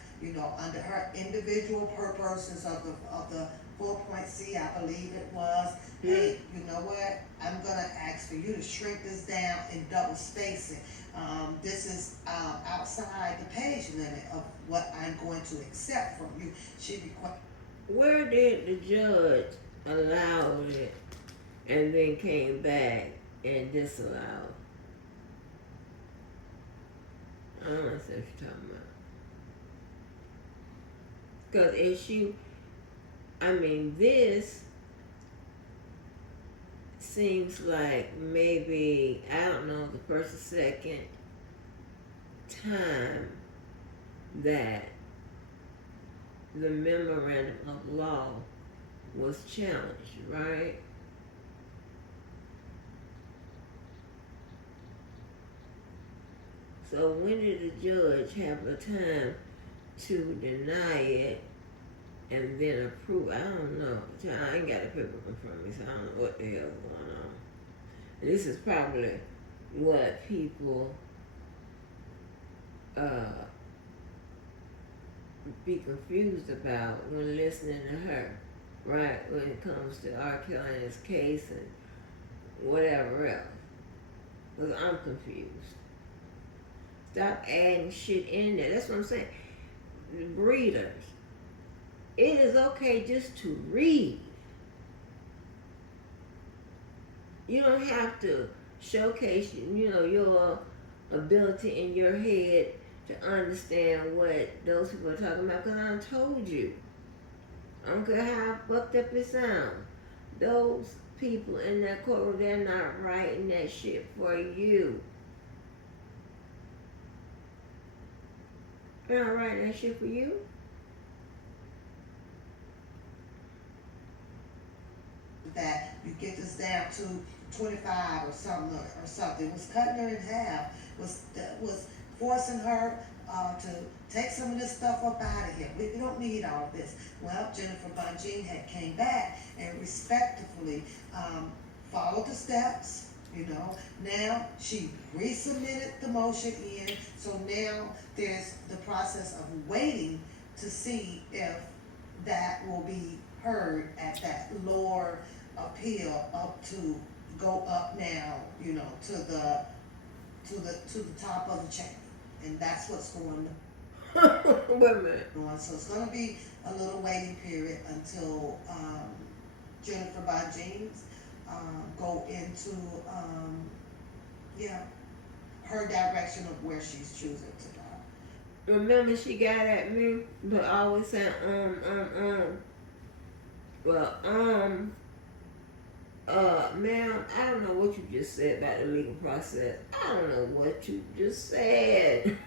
under her individual purposes of the 4.C, I believe it was, hey, you know what, I'm gonna ask for you to shrink this down and double space it. This is outside the page limit of what I'm going to accept from you. Where did the judge allow it and then came back and disallowed? I don't understand what you're talking about. Because this seems like maybe, I don't know, the first or second time that the memorandum of law was challenged, right? So when did the judge have the time to deny it and then approve. I don't know. I ain't got the paperwork in front of me, so I don't know what the hell's going on. And this is probably what people be confused about when listening to her, right? When it comes to R. Kelly's case and whatever else. Because I'm confused. Stop adding shit in there. That's what I'm saying. Readers. It is okay just to read. You don't have to showcase, your ability in your head to understand what those people are talking about. Because I told you. I don't care how fucked up it sounds. Those people in that courtroom, they're not writing that shit for you. They're not writing that shit for you. That you get this down to 25 or something. It was cutting her in half. Was forcing her to take some of this stuff up out of here. We don't need all of this. Well, Jennifer Bunjean had came back and respectfully followed the steps. Now she resubmitted the motion in, so now there's the process of waiting to see if that will be heard at that lower appeal to go up now, to the top of the chain, and that's what's going on. Wait a minute. So it's going to be a little waiting period until Jennifer Bunjean's go into her direction of where she's choosing to go. Remember, she got at me, but always saying Well, ma'am, I don't know what you just said about the legal process. I don't know what you just said.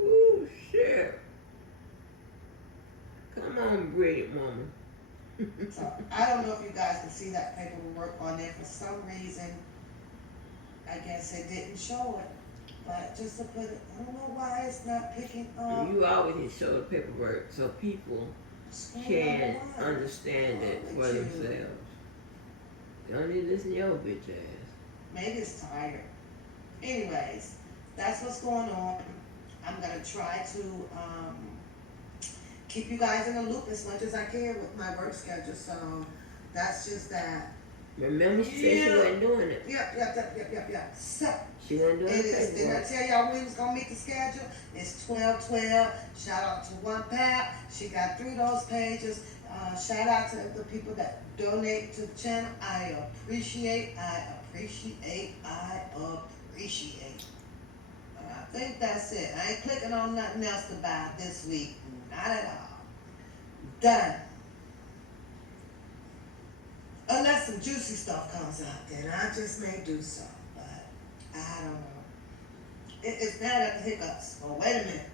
Ooh, shit. Come on, Bridget woman. So, I don't know if you guys can see that paperwork on there. For some reason, I guess it didn't show it. But just to put it, I don't know why it's not picking up. You always need to show the paperwork so people can understand it for themselves. You don't need to listen to your bitch ass. Maybe it's tired. Anyways, that's what's going on. I'm going to try to keep you guys in the loop as much as I can with my work schedule. So that's just that. Remember, she said she wasn't doing it. Yep. So she wasn't doing it. Did I tell y'all we was gonna meet the schedule? It's 12/12. Shout out to One Pap. She got through those pages. Shout out to the people that donate to the channel. I appreciate. I think that's it. I ain't clicking on nothing else to buy this week. Not at all. Done. Unless some juicy stuff comes out, then I just may do so. But I don't know. It's bad at the hiccups. Oh, wait a minute.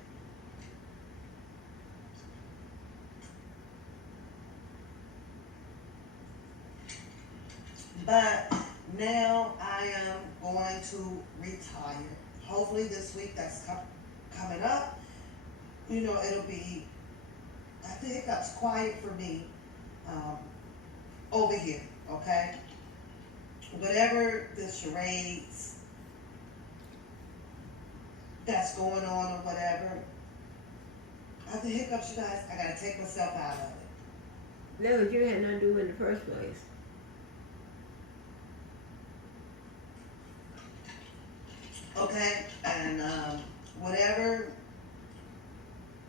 But now I am going to retire. Hopefully this week that's coming up. It'll be, at the hiccups, quiet for me. Over here, okay? Whatever the charades that's going on or whatever, at the hiccups, you guys, I gotta take myself out of it. No, you had nothing to do in the first place. Okay, and whatever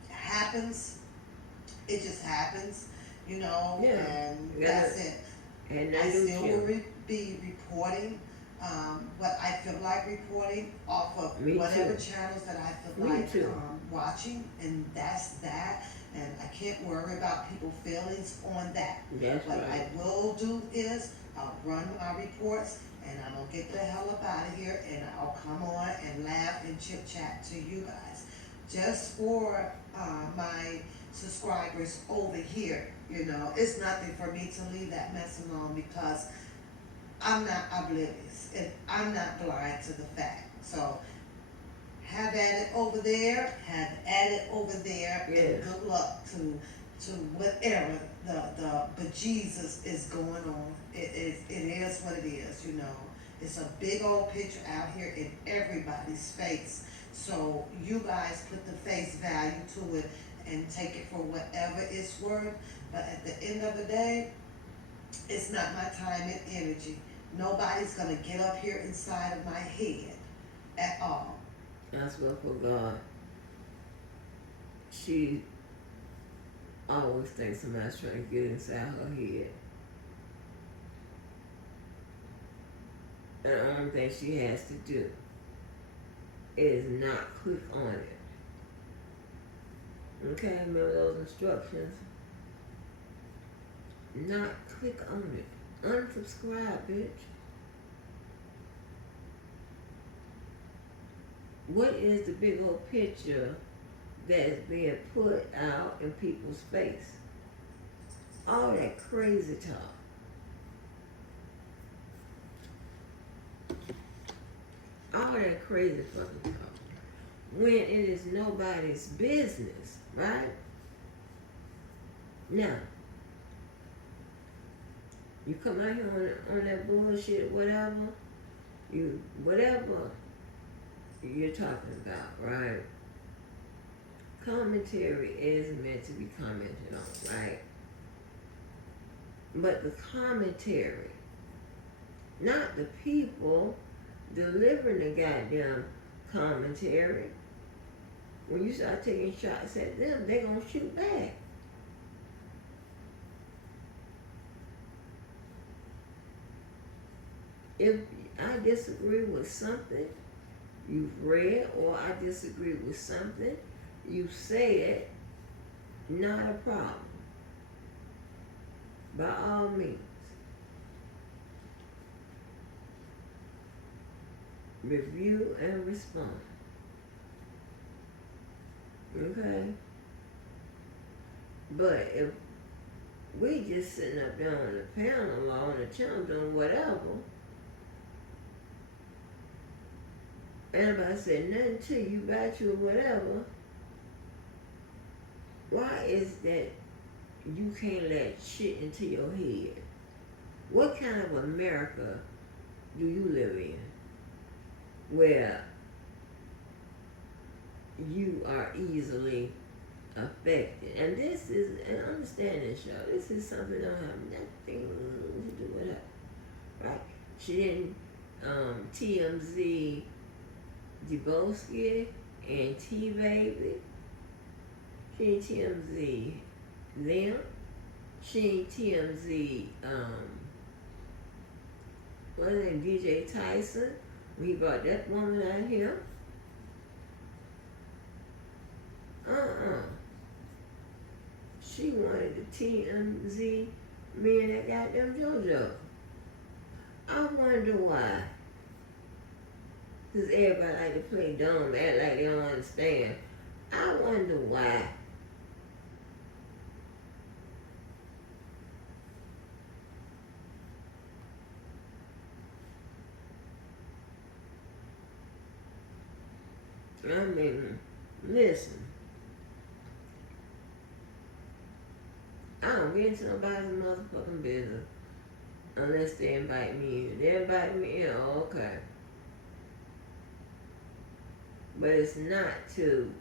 happens, it just happens. And that's it. And I still will be reporting what I feel like reporting off of whatever channels that I feel like watching, and that's that. And I can't worry about people's feelings on that. What I will do is I'll run my reports, and I'm gonna get the hell up out of here, and I'll come on and laugh and chit chat to you guys, just for my subscribers over here. It's nothing for me to leave that mess alone, because I'm not oblivious and I'm not blind to the fact. So have at it over there, have at it over there, Yeah. and good luck to whatever the bejesus is going on. It is what it is, you know. It's a big old picture out here in everybody's face. So you guys put the face value to it and take it for whatever it's worth. But at the end of the day, it's not my time and energy. Nobody's gonna get up here inside of my head at all. I swear for God, she always thinks somebody's trying to get inside her head. And the only thing she has to do is not click on it. Okay, remember those instructions? Not click on it. Unsubscribe, bitch. What is the big old picture that's being put out in people's face? All that crazy talk. All that crazy fucking talk. When it is nobody's business, right? Now, you come out here on that bullshit, whatever you're talking about, right? Commentary is meant to be commented on, right? But the commentary, not the people delivering the goddamn commentary. When you start taking shots at them, they gonna shoot back. If I disagree with something you've read, or I disagree with something you said, not a problem. By all means. Review and respond. Okay? But if we just sitting up there on the panel or on the channel doing whatever, anybody said nothing to you about you or whatever, why is that you can't let shit into your head? What kind of America do you live in where you are easily affected? And this is, and understand this, y'all, this is something that don't have nothing to do with her, right? She didn't, TMZ Debosky and T-Baby, she ain't TMZ them, she ain't TMZ, what's his name, DJ Tyson, when he brought that woman out here. She wanted the TMZ men that got them JoJo. I wonder why. Because everybody like to play dumb, act like they don't understand. I wonder why. I mean, listen. I don't get into nobody's motherfucking business unless they invite me in. If they invite me in, okay. But it's not to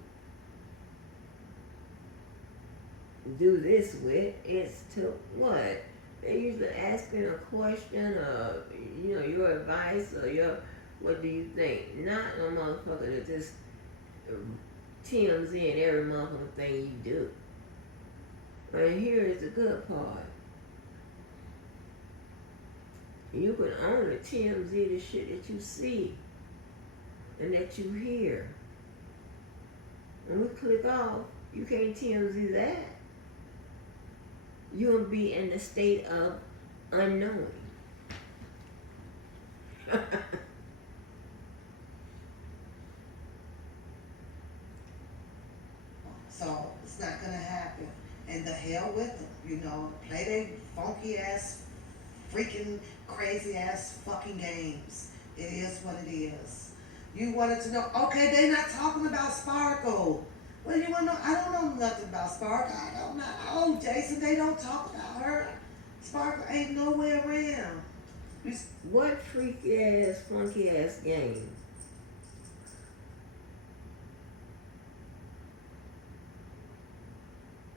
do this with, it's to what? They're usually asking a question or, you know, your advice or your, what do you think? Not no motherfucker that just TMZ in every motherfucking thing you do. And here is the good part. You can only TMZ the shit that you see and that you hear. When we click off, you can't TMZ that. You'll be in the state of unknowing. So it's not gonna happen. And the hell with them, you know. Play they funky ass, freaking crazy ass fucking games. It is what it is. You wanted to know, okay, they not talking about Sparkle. Well, you want to know, I don't know nothing about Sparkle. I don't know. Oh, Jason, they don't talk about her. Sparkle ain't nowhere around. What freaky ass, funky ass game?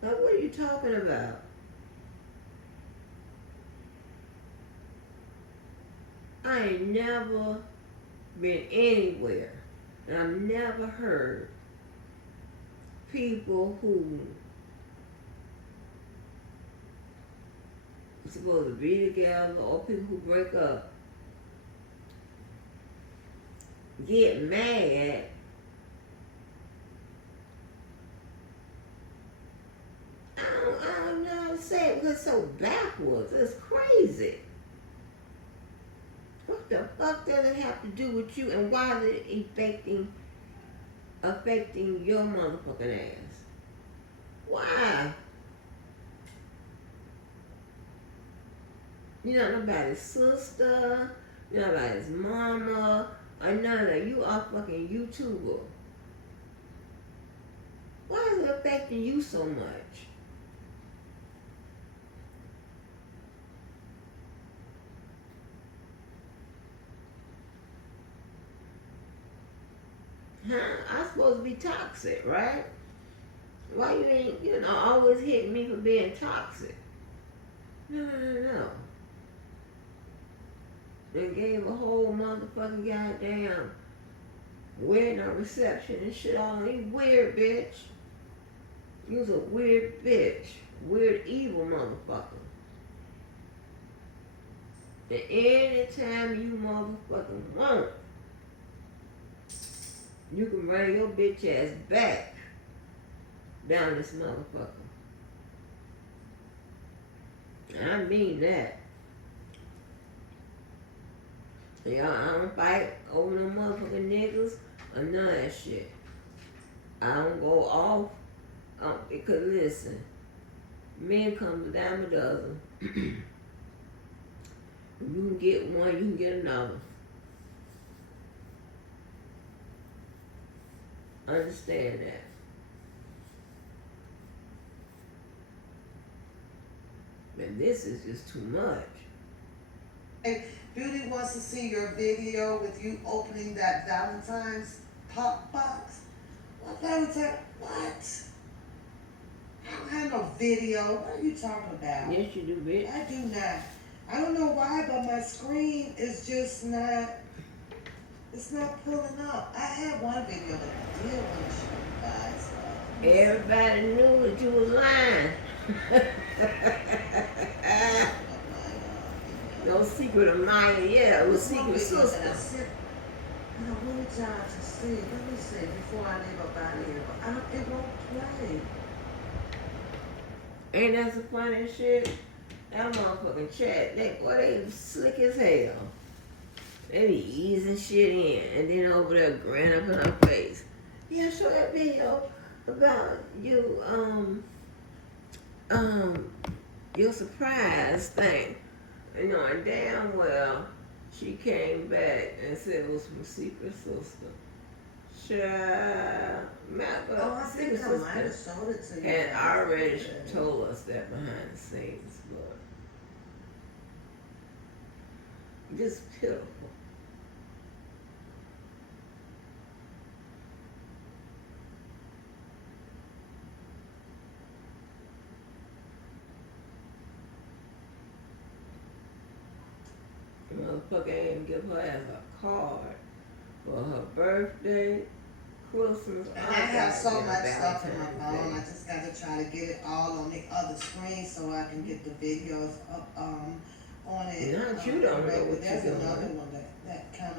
Like, what are you talking about? I ain't never been anywhere, and I've never heard people who are supposed to be together or people who break up get mad I don't know how to say it because it's so backwards. It's crazy. What the fuck does it have to do with you, and why is it affecting your motherfucking ass? Why? You're not nobody's sister, you're not nobody's mama, or none of that. You are a fucking YouTuber. Why is it affecting you so much? Huh? I'm supposed to be toxic, right? Why you ain't, always hitting me for being toxic? No. They gave a whole motherfucking goddamn wedding or reception and shit on you. Weird bitch. You was a weird bitch. Weird, evil motherfucker. And anytime you motherfucking want, you can bring your bitch ass back down this motherfucker. I mean that. Y'all, I don't fight over no motherfucking niggas or none of that shit. I don't go off because listen, men come a dime a dozen. You can get one, you can get another. Understand that. And this is just too much. Hey, Beauty wants to see your video with you opening that Valentine's pop box. What Valentine? What? I don't have no video. What are you talking about? Yes, you do, bitch. I do not. I don't know why, but my screen is just not. It's not pulling up. I had one video that I did want to show you guys. Everybody knew that you was lying. No secret of mine, yeah, it was secret sister. I wanted y'all to see. Let me see before I leave up out of here. But it won't play. Ain't that some funny shit? That motherfucking chat, they slick as hell. They be easing shit in, and then over there grinning up in her face. Yeah, show that video about you, your surprise thing. And knowing damn well she came back and said it was from Secret Sister. Child, I think I might have showed it to you. Had already told us that behind the scenes, but just pitiful. The motherfucker ain't even give her ass a card for her birthday, Christmas. And I have so much stuff in my phone. I just got to try to get it all on the other screen so I can get the videos up on it. Not you don't know what There's you're doing. another one that kind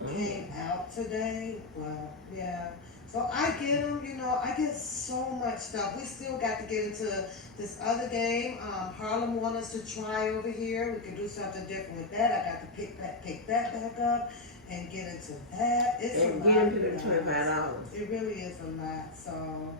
of came out today. Well, yeah. So I get them, I get so much stuff. We still got to get into this other game. Harlem wants us to try over here. We can do something different with that. I got to pick that back up and get into that. It's and a lot. give them $25. It really is a lot. So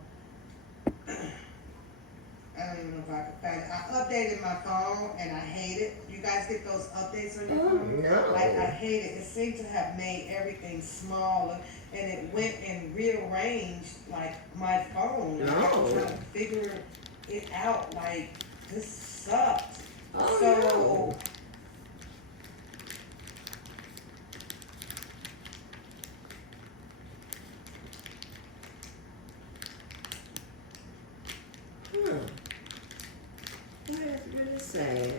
I don't even know if I can find it. I updated my phone and I hate it. You guys get those updates on your Oh, phone? no. Like, I hate it. It seemed to have made everything smaller and it went and rearranged like my phone. And I was No. trying to figure it out. Like, this sucks. Oh, So no. Huh. That's really sad.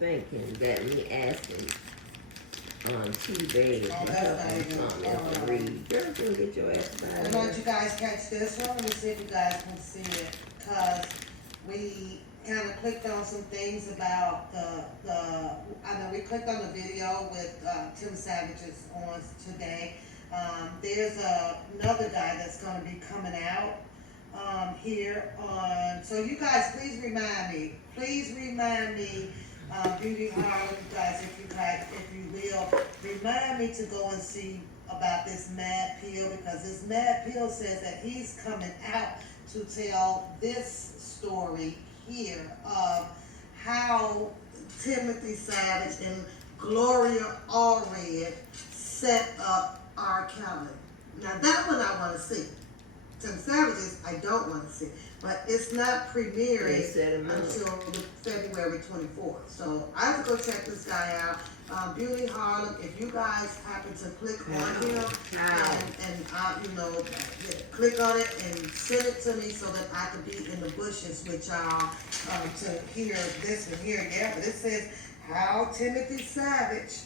Thinking that me asking T-Babe Oh, for that's help not on even, something else to read. Girl, go get your ass I out don't of know here. if you guys catch this one. Let me see if you guys can see it. Cause we kind of clicked on some things about I know we clicked on the video with Tim Savage's on today. There's another guy that's going to be coming out here on. So you guys, please remind me. Please remind me, Beauty Harlem, you guys, if you will, remind me to go and see about this Mad Pill because this Mad Pill says that he's coming out to tell this story here of how Timothy Savage and Gloria Allred set up R. Kelly. Now that one I want to see. Tim Savage's I don't want to see, but it's not They premiering set him up. until February 24th. So I have to go check this guy out. Beauty Harlem, if you guys happen to click on him and you know, click on it and send it to me so that I can be in the bushes with y'all to hear this one here. Yeah, but it says how Timothy Savage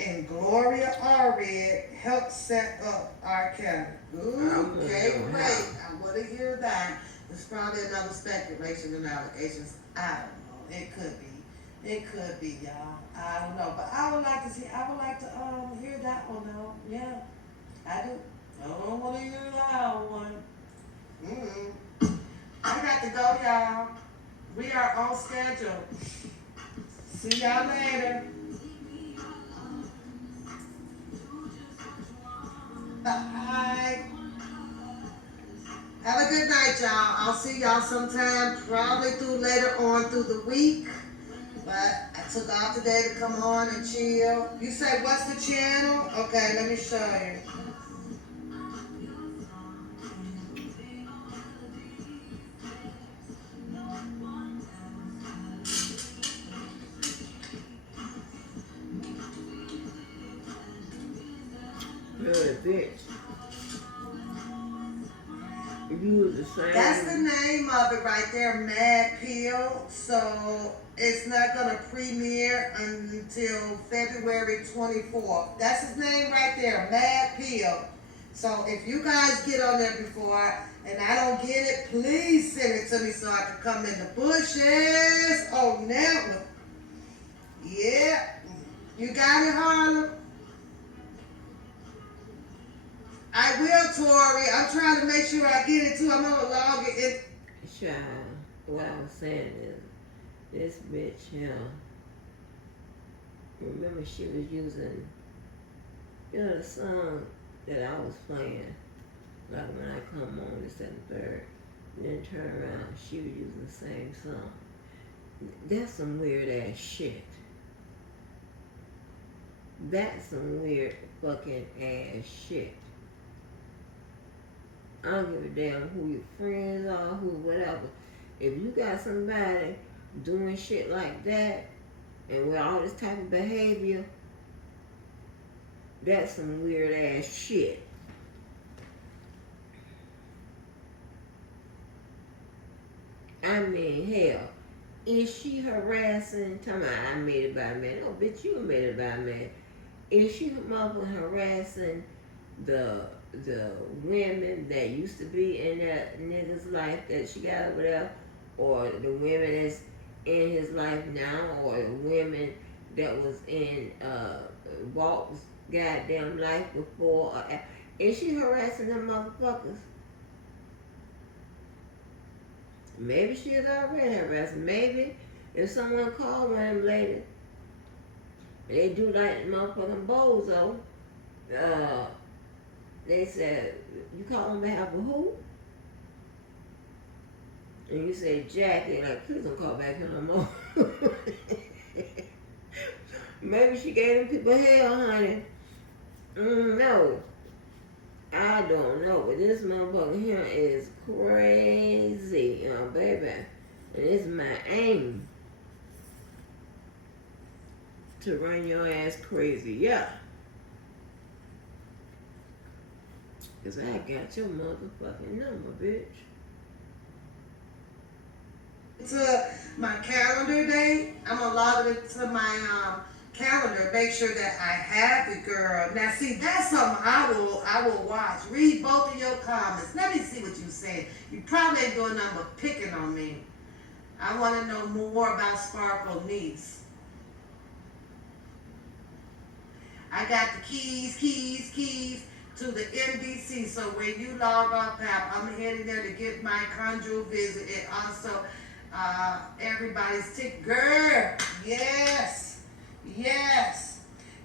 and Gloria Allred helped set up R. Kelly. Ooh, okay, great. I want to hear that. It's probably another speculation and allegations. I don't know. It could be. It could be, y'all. I don't know. But I would like to see, I would like to hear that one though. Yeah, I do. I don't want to hear that one. I got to go, y'all. We are on schedule. See y'all later. Bye. Have a good night, y'all. I'll see y'all sometime, probably later on through the week. But I took off today to come on and chill. You say, what's the channel? Okay, let me show you. Really, bitch. You was the same. That's the name of it right there, Mad Pill. So it's not gonna premiere until February 24th. That's his name right there, Mad Pill. So if you guys get on there before and I don't get it, please send it to me so I can come in the bushes. Oh, now, yeah, you got it, Harlem. I will, Tori. I'm trying to make sure I get it too. I'm gonna log it. Child, what I was saying is, this bitch here, remember she was using, you know, the song that I was playing, like when I come on the 3rd, then turn around, she was using the same song. That's some weird ass shit. That's some weird fucking ass shit. I don't give a damn who your friends are, who whatever. If you got somebody doing shit like that and with all this type of behavior, that's some weird ass shit. I mean, hell, is she harassing? Tell me, I made it by a man. No, bitch, you made it by a man. Is she motherfucking harassing the women that used to be in that nigga's life that she got over there, or the women that's in his life now, or the women that was in Walt's goddamn life before? Is she harassing them motherfuckers? Maybe she is already harassing. Maybe if someone called one of them ladies They do like motherfucking bozo. They said, you call on behalf of who? And you say Jackie, like, please don't call back here no more. Maybe she gave them people hell, honey. No. I don't know, but this motherfucker here is crazy, baby. And it's my aim to run your ass crazy, yeah. Cause I got your motherfucking number, bitch. To my calendar day, I'm gonna log it to my calendar, make sure that I have it, girl. Now see, that's something I will watch. Read both of your comments. Let me see what you said. You probably ain't doing nothing but picking on me. I wanna know more about Sparkle Niece. I got the keys to the MDC. So when you log off, Pap, I'm heading there to get my conjugal visit and also everybody's tick. Girl, yes.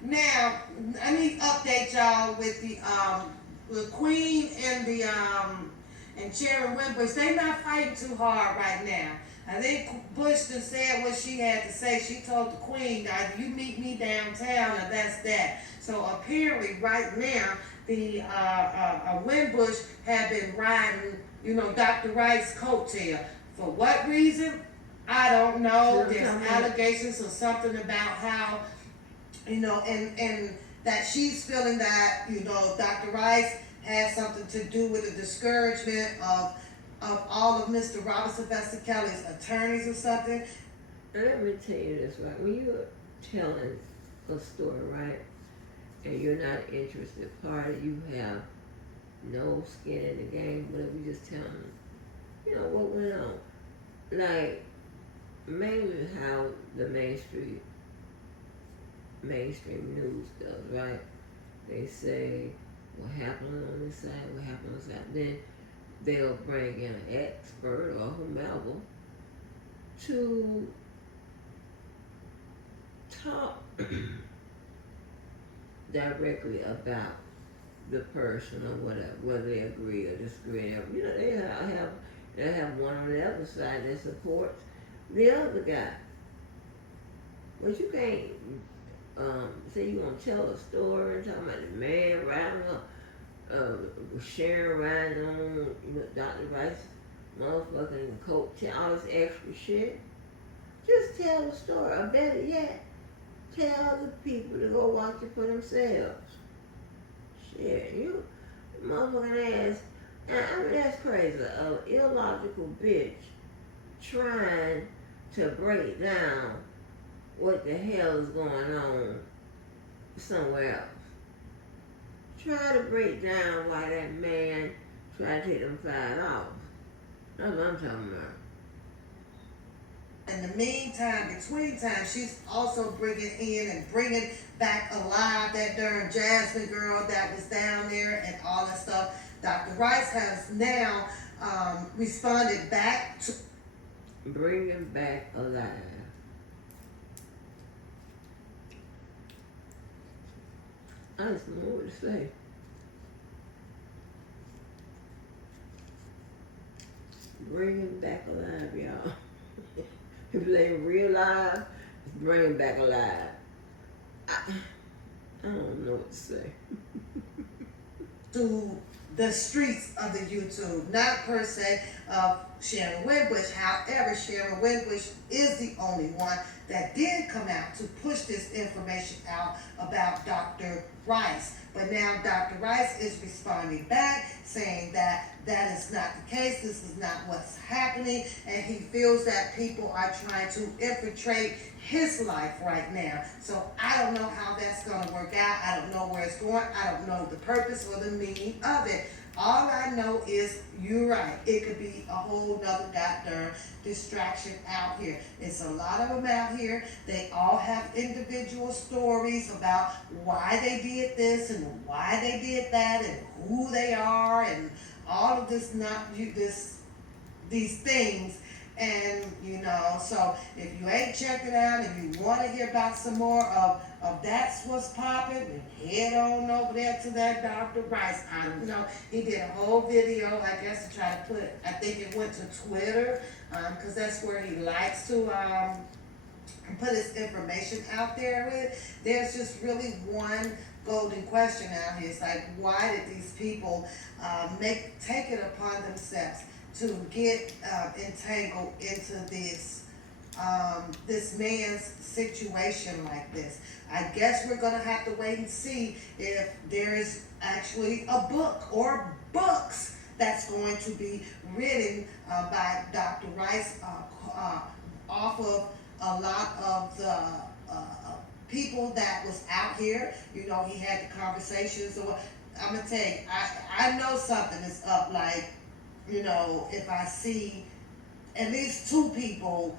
Now, let me update y'all with the Queen and and Sharon Wimbush. They not fighting too hard right now. I think Bush just said what she had to say. She told the Queen, you meet me downtown, and that's that. So apparently right now, the Wimbush have been riding, Dr. Wright's coattail. For what reason? I don't know. There's allegations or something about how, and that she's feeling that, Dr. Rice has something to do with the discouragement of all of Mr. Robinson Vesta Kelly's attorneys or something. Let me tell you this, right? When you're telling a story, right, and you're not interested party, you have no skin in the game, whatever, you just tell them, what went on. Like, mainly how the mainstream news does, right? They say what happened on this side, what happened on this side. Then they'll bring in an expert or whomever to talk directly about the person or whatever, whether they agree or disagree. They have one on the other side that supports the other guy. But you can't say you want to tell a story and talking about the man riding up, Sharon riding on Dr. Rice motherfucking coat, all this extra shit. Just tell the story, or better yet, tell the people to go watch it for themselves. Shit, you motherfucking ass. I mean, that's crazy. An illogical bitch trying to break down what the hell is going on somewhere else. Try to break down why that man tried to take them $5. That's what I'm talking about. In the meantime, between time, she's also bringing back alive that darn Jasmine girl that was down there and all that stuff. Dr. Rice has now responded back to bringing back alive. I just don't know what to say. Bringing back alive, y'all. If it ain't real live, bring him back alive. I don't know what to say. to the streets of the YouTube, not per se of Sharon Wimbush. However, Sharon Wimbush is the only one that did come out to push this information out about Dr. Rice. But now Dr. Rice is responding back, saying that that is not the case, this is not what's happening, and he feels that people are trying to infiltrate his life right now. So I don't know how that's going to work out. I don't know where it's going. I don't know the purpose or the meaning of it. All I know is you're right. It could be a whole nother goddamn distraction out here. It's a lot of them out here. They all have individual stories about why they did this and why they did that and who they are and all of this these things. And so if you ain't checked it out, if you want to hear about some more of That's What's Poppin', then head on over there to that Dr. Rice. I don't know. He did a whole video, I guess, to try to put, I think it went to Twitter, because that's where he likes to put his information out there with. There's just really one golden question out here. It's like, why did these people take it upon themselves to get entangled into this man's situation like this? I guess we're gonna have to wait and see if there's actually a book or books that's going to be written by Dr. Rice off of a lot of the people that was out here. He had the conversations. Or I'm gonna tell you, I know something is up. Like, if I see at least two people,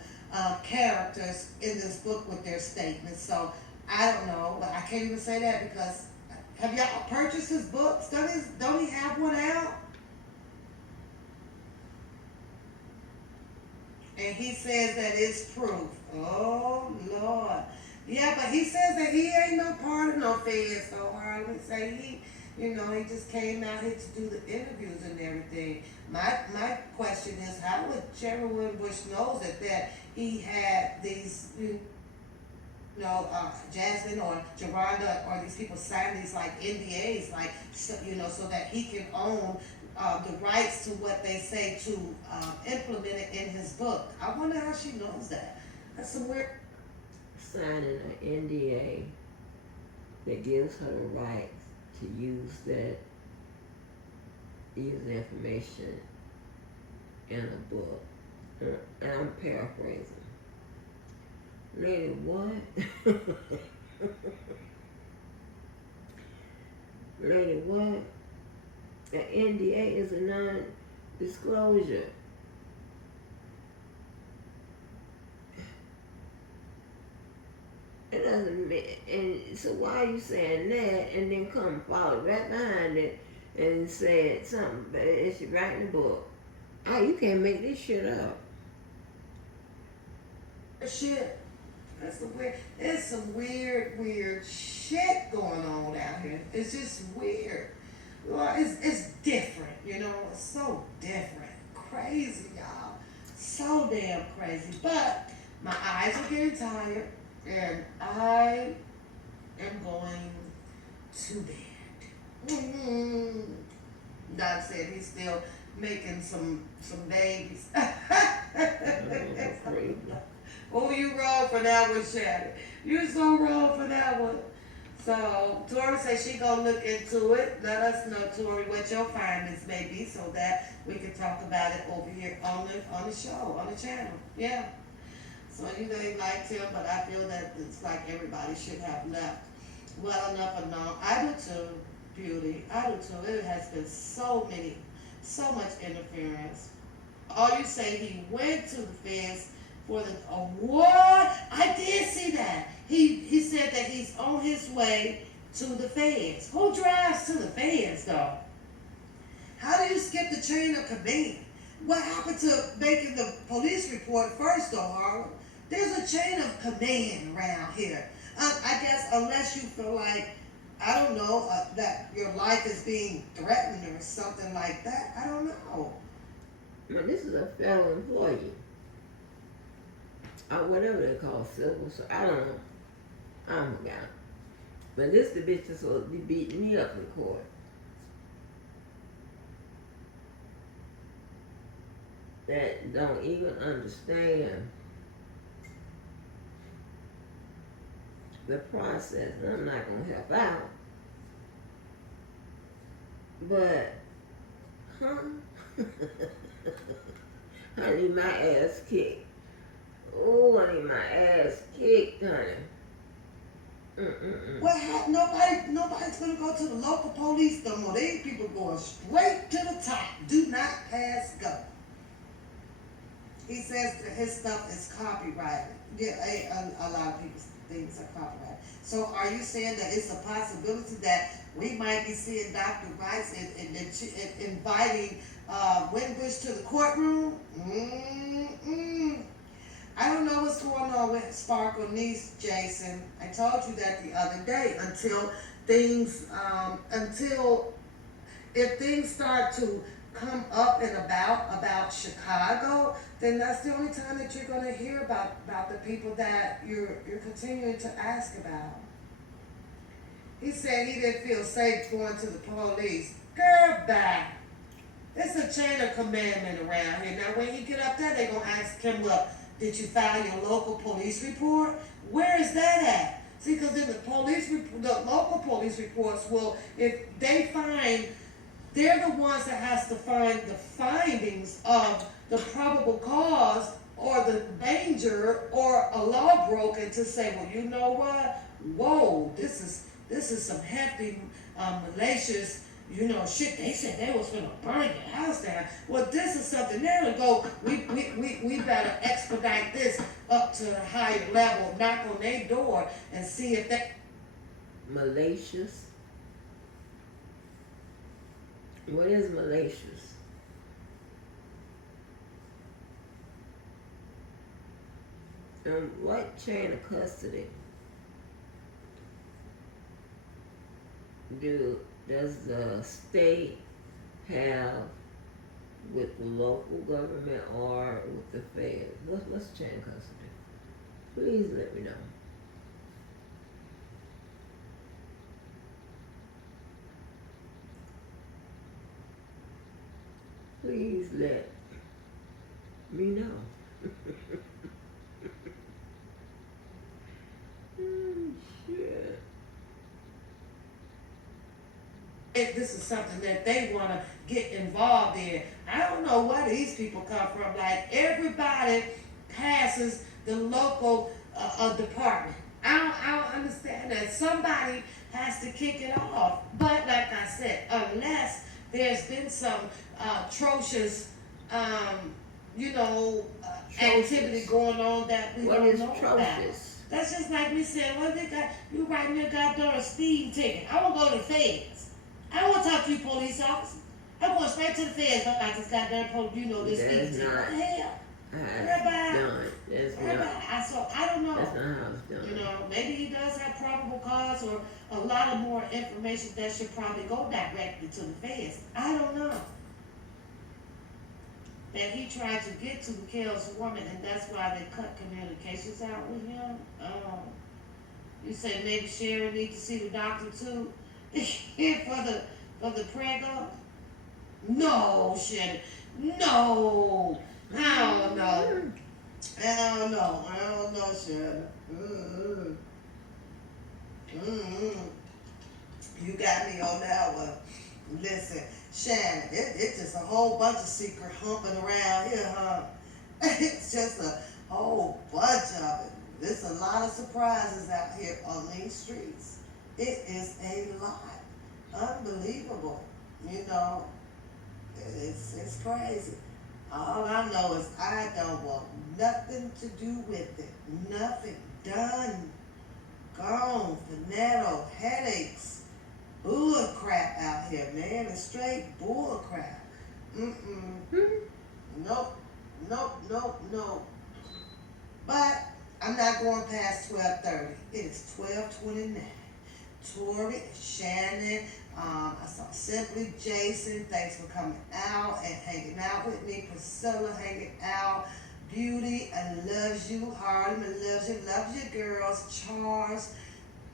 characters in this book with their statements. So I don't know, but I can't even say that because have y'all purchased his books? Don't he have one out? And he says that it's proof. Oh Lord. Yeah, but he says that he ain't no part of no feds, so Harlan say he just came out here to do the interviews and everything. My question is, how would Chairman William Bush knows that he had these, Jasmine or Geronda or these people sign these like NDAs, like so that he can own the rights to what they say to implement it in his book. I wonder how she knows that. That's some weird. Signing an NDA that gives her the rights to use information in a book. And I'm paraphrasing. Lady, what? Lady, what? An NDA is a non-disclosure. It doesn't mean, and so why are you saying that and then come follow right behind it and said something, but it's writing a book. You can't make this shit up. Shit. It's some weird shit going on out here. It's just weird. Well, it's different, it's so different. Crazy, y'all. So damn crazy. But my eyes are getting tired and I am going to bed. Doc said he's still making some babies. Oh, you wrong for that one, Shannon. You so wrong for that one. So Tori said she gonna look into it. Let us know, Tori, what your findings may be, so that we can talk about it over here on the show, on the channel. Yeah. So you liked him, but I feel that it's like everybody should have left well enough alone. I do too, Beauty. I do too. It has been so much interference. All you say, he went to the feds for the what? I did see that. He said that he's on his way to the feds. Who drives to the feds though? How do you skip the chain of command? What happened to making the police report first though, Harlan? There's a chain of command around here. I guess unless you feel like, I don't know, that your life is being threatened or something like that. I don't know. But this is a federal employee. Whatever they call civil, so I don't know. I forgot. But this the bitch that's supposed to be beating me up in court. That don't even understand the process. And I'm not gonna help out. But, I need my ass kicked. Oh, I need my ass kicked, honey. What happened? Nobody's gonna go to the local police no more. These people going straight to the top. Do not pass go. He says that his stuff is copyrighted. Yeah, a lot of people's things are copyrighted. So are you saying that it's a possibility that we might be seeing Dr. Rice inviting Winbush to the courtroom? I don't know what's going on with Sparkle niece, Jason. I told you that the other day. Until if things start to come up and about Chicago, then that's the only time that you're going to hear about the people that you're continuing to ask about. He said he didn't feel safe going to the police. Girl, back. It's a chain of commandment around here. Now, when you get up there, they're going to ask him, well, did you file your local police report? Where is that at? See, because in the local police reports, well, if they find, they're the ones that has to find the findings of the probable cause or the danger or a law broken to say, well, you know what? Whoa, this is some hefty, malicious, shit. They said they was gonna burn your house down. Well, this is something there to go. We better expedite this up to a higher level, knock on their door and see if they malicious. What is malicious? What chain of custody does the state have with the local government or with the feds? What's chain of custody? Please let me know. Please let me know. Shit. this is something that they want to get involved in. I don't know where these people come from. Like, everybody passes the local department. I don't understand that. Somebody has to kick it off. But like I said, unless there's been some atrocious, activity going on that we don't know about. That's just like me saying, well, you write me a goddamn speeding ticket. I won't go to the feds. I don't want to talk to you police officers. I'm going straight to the feds about this goddamn this speeding ticket. What the hell? I don't know. That's not how it's done. Maybe he does have probable cause or a lot of more information that should probably go directly to the feds. I don't know. That he tried to get to Mikhail's woman, and that's why they cut communications out with him. You say maybe Sharon needs to see the doctor too for the prego? No, Sharon. No. I don't know, Sharon. You got me on that one. Listen, Shannon, it's just a whole bunch of secret humping around here, huh? It's just a whole bunch of it. There's a lot of surprises out here on these streets. It is a lot. Unbelievable. It's crazy. All I know is I don't want nothing to do with it. Nothing. Done. Gone. Finito. Headaches. Bull crap out here, man. It's straight bull crap. Nope. But I'm not going past 12:30. It is 12:29. Tori, Shannon, I saw Simply, Jason, thanks for coming out and hanging out with me. Priscilla hanging out. Beauty, I love you. Harlem, I love you girls. Charles,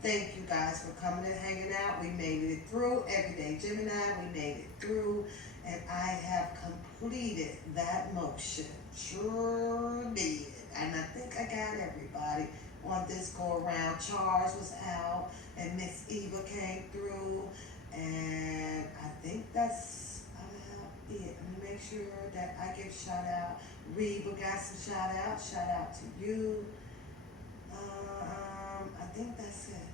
thank you guys for coming and hanging out. We made it through. Everyday Gemini, we made it through. And I have completed that motion. Sure did. And I think I got everybody on this go around. Charles was out and Miss Eva came through. And I think that's about it. Let me make sure that I give shout out. Reba got some shout out. Shout out to you. I think that's it.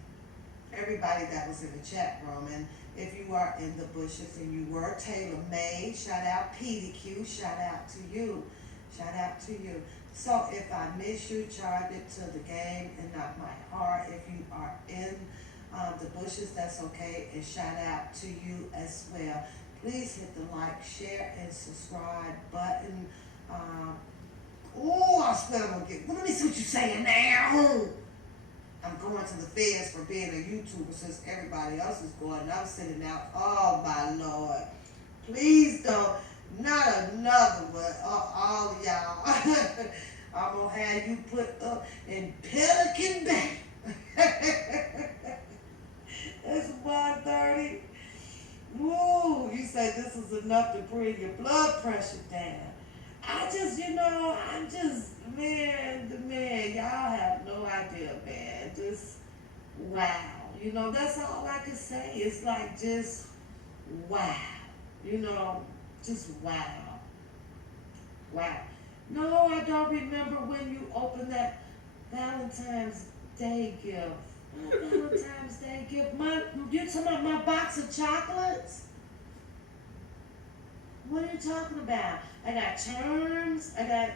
Everybody that was in the chat room, and if you are in the bushes and you were Taylor May, shout out PDQ, shout out to you. Shout out to you. So if I miss you, charge it to the game and not my heart. If you are in the bushes, that's okay. And shout out to you as well. Please hit the like, share, and subscribe button. I swear I'm gonna get. Well, let me see what you're saying now. I'm going to the feds for being a YouTuber since everybody else is going. I'm sitting out. Oh my Lord. Please don't. Not another one. All of y'all. I'm going to have you put up in Pelican Bay. It's 1:30. Woo. You say this is enough to bring your blood pressure down. Man, y'all have no idea, man. Just, wow. That's all I can say. It's like just, wow. Just wow. Wow. No, I don't remember when you opened that Valentine's Day gift. My Valentine's Day gift. You talking about my box of chocolates? What are you talking about? I got charms. I got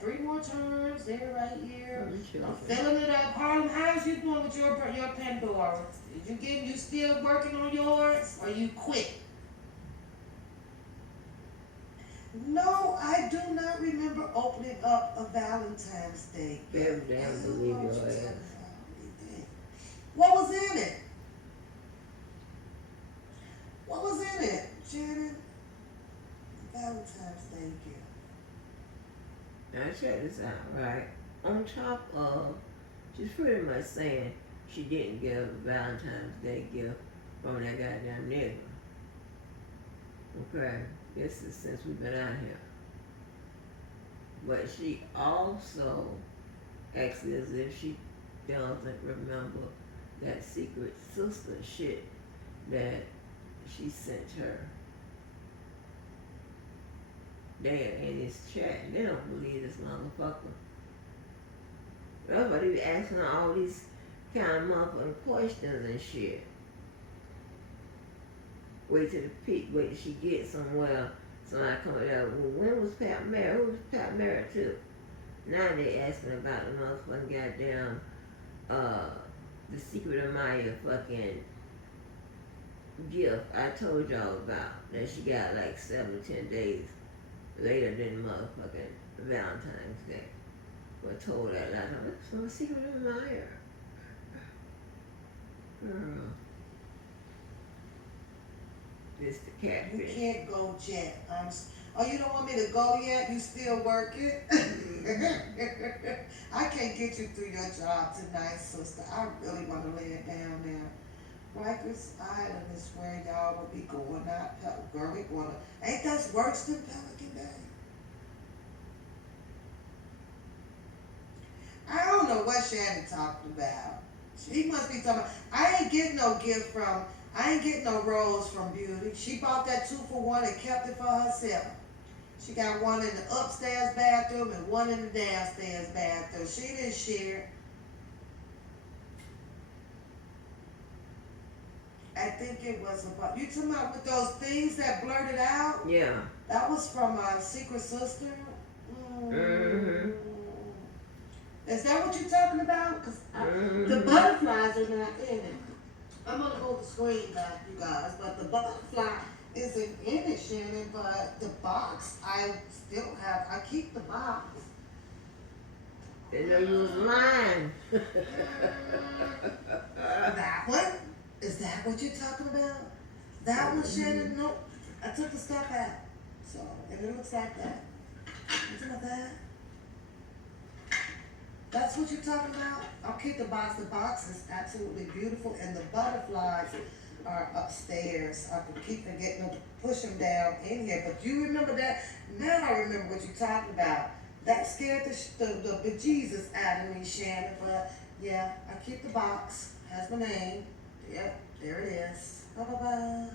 3 more charms. They're right here. I'm filling it up. Harlem, how's you doing with your Pandora? You still working on yours, or you quit? No, I do not remember opening up a Valentine's Day. Very damn believe your ass. What was in it? What was in it, Shannon? Valentine's Day gift. Now check this out, right? On top of, she's pretty much saying she didn't give a Valentine's Day gift from that goddamn nigga. Okay? This is since we've been out here. But she also acts as if she doesn't remember that secret sister shit that she sent her. There in this chat, they don't believe this motherfucker. Everybody be asking her all these kind of motherfucking questions and shit. Wait till the peak, wait till she gets somewhere, somebody coming out, well, when was Pat married? Who was Pat married to? Now they asking about the motherfucking goddamn, the secret of Maya fucking gift I told y'all about, that she got like 7 to 10 days later than motherfucking Valentine's Day. But told that last time, that's from Secret Admirer. Girl. This the catfish. You can't go yet. You don't want me to go yet? You still working? I can't get you through your job tonight, sister. I really want to lay it down now. Rikers Island is where y'all will be going out. Girl, we going to. Ain't that worse than Pelican Bay? I don't know what Shannon talking about. She must be talking about, I ain't getting no rose from Beauty. She bought that 2-for-1 and kept it for herself. She got one in the upstairs bathroom and one in the downstairs bathroom. She didn't share. I think it was about, you talking about with those things that blurted out? Yeah. That was from Secret Sister. Mm-hmm. Is that what you're talking about? Because the butterflies are not in it. I'm going to hold the screen back, you guys, but the butterfly isn't in it, Shannon, but the box, I keep the box. They know you was lying. That one? Is that what you're talking about? That one, Shannon? Nope. I took the stuff out. So, and it looks like that. Looks like that. That's what you're talking about? I'll keep the box. The box is absolutely beautiful, and the butterflies are upstairs. I can keep forgetting to push them down in here. But you remember that? Now I remember what you're talking about. That scared the bejesus out of me, Shannon. But yeah, I keep the box. Has my name. Yep, there it is. Bye-bye-bye.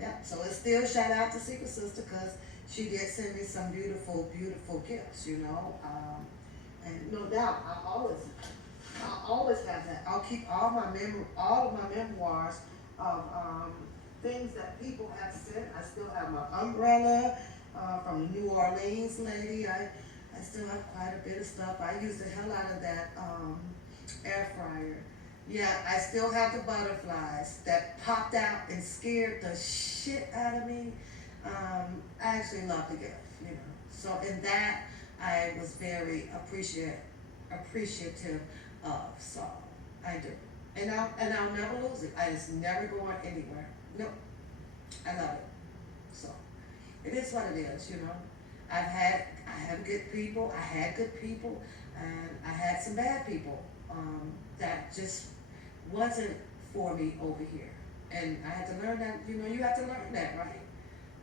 Yep, so it's still shout out to Secret Sister because she did send me some beautiful, beautiful gifts, you know. And no doubt, I'll always have that. I'll keep all of my memoirs of things that people have sent. I still have my umbrella. from the New Orleans lady. I still have quite a bit of stuff. I use the hell out of that air fryer. Yeah, I still have the butterflies that popped out and scared the shit out of me. I actually love the gift, you know. So in that, I was very appreciative of. So I do, and I'll never lose it. It's never going anywhere. Nope, I love it. So it is what it is, you know. I have good people. I had good people, and I had some bad people that just wasn't for me over here. And I had to learn that. You know, you have to learn that, right?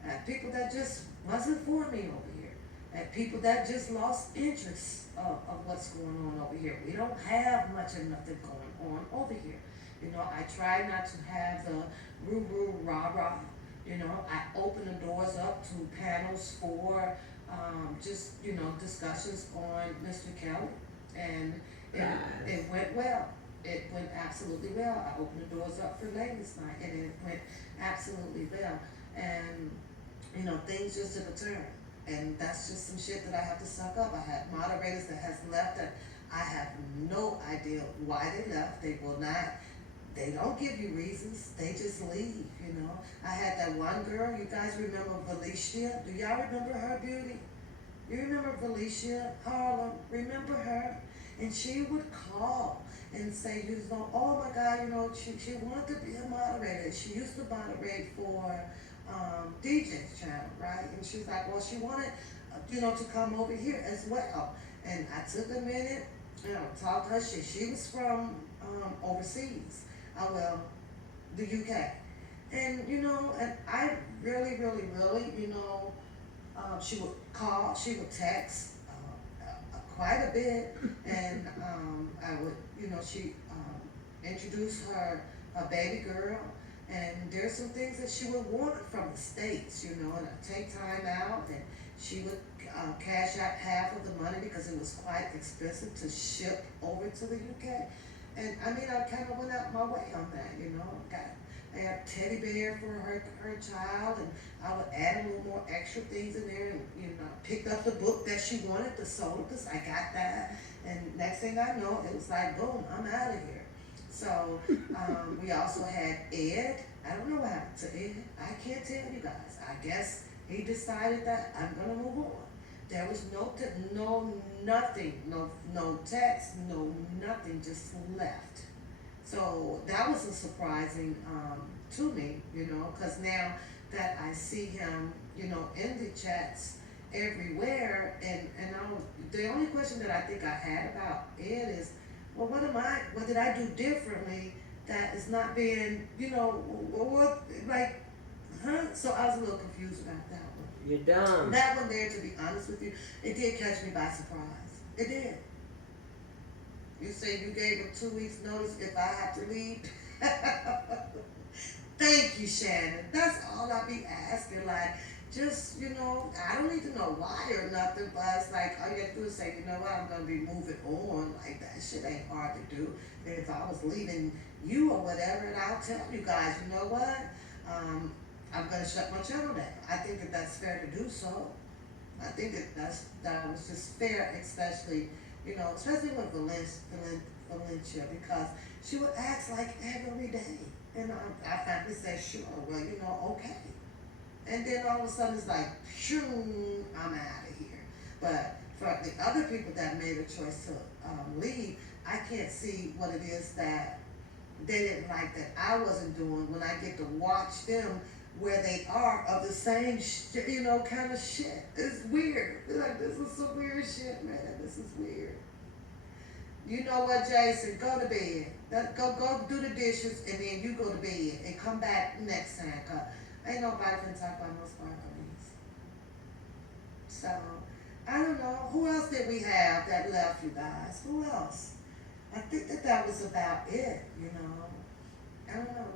I had people that just wasn't for me over here. And people that just lost interest of what's going on over here. We don't have much of nothing going on over here. You know, I try not to have the roo-roo, rah-rah. You know, I open the doors up to panels for just, you know, discussions on Mr. Kelly. And it went well. It went absolutely well. I opened the doors up for ladies' night, and it went absolutely well. And, you know, things just took a turn. And that's just some shit that I have to suck up. I had moderators that has left that I have no idea why they left. They will not, they don't give you reasons. They just leave, you know. I had that one girl, you guys remember Valicia? Do y'all remember her, Beauty? You remember Valicia Harlem? Remember her? And she would call and say, you know, oh my God, you know, she wanted to be a moderator. She used to moderate for DJ's channel, right? And she was like, well, she wanted, you know, to come over here as well. And I took a minute, you know, talked to her. She was from overseas, the UK. And, you know, and I really, you know, she would call, she would text quite a bit, and I would, you know, she introduced her baby girl, and there's some things that she would want from the States, you know, and I'd take time out, and she would cash out half of the money because it was quite expensive to ship over to the UK. And I mean, I kind of went out my way on that, you know. I had a teddy bear for her child, and I would add a little more extra things in there, and, you know, picked up the book that she wanted, the syllabus, I got that, and next thing I know, it was like, boom, I'm out of here. So, we also had Ed. I don't know what happened to Ed. I can't tell you guys. I guess he decided that I'm gonna move on. There was nothing, no text, no nothing, just left. So that was a surprising to me, you know, because now that I see him, you know, in the chats everywhere, and the only question that I think I had about Ed is, well, what did I do differently that is not being, you know, what, like, huh? So I was a little confused about that one. You're dumb. That one there, to be honest with you, it did catch me by surprise. It did. You say you gave him 2 weeks notice if I have to leave. Thank you, Shannon. That's all I be asking. Like, just, you know, I don't need to know why or nothing, but it's like, all you have to do is say, you know what, I'm going to be moving on. Like, that shit ain't hard to do. And if I was leaving you or whatever, and I'll tell you guys, you know what, I'm going to shut my channel down. I think that that's fair to do so. I think that was just fair, especially, you know, especially with Valencia, because she would ask like every day. And I finally said, sure, well, you know, okay. And then all of a sudden it's like, shoo, I'm out of here. But for the other people that made a choice to leave, I can't see what it is that they didn't like that I wasn't doing when I get to watch them where they are of the same, you know, kind of shit. It's weird. It's like, this is some weird shit, man. This is weird. You know what, Jason? Go to bed. Go do the dishes, and then you go to bed and come back next time. Cause ain't nobody can talk about no sparkles. So, I don't know. Who else did we have that left, you guys? Who else? I think that was about it, you know. I don't know.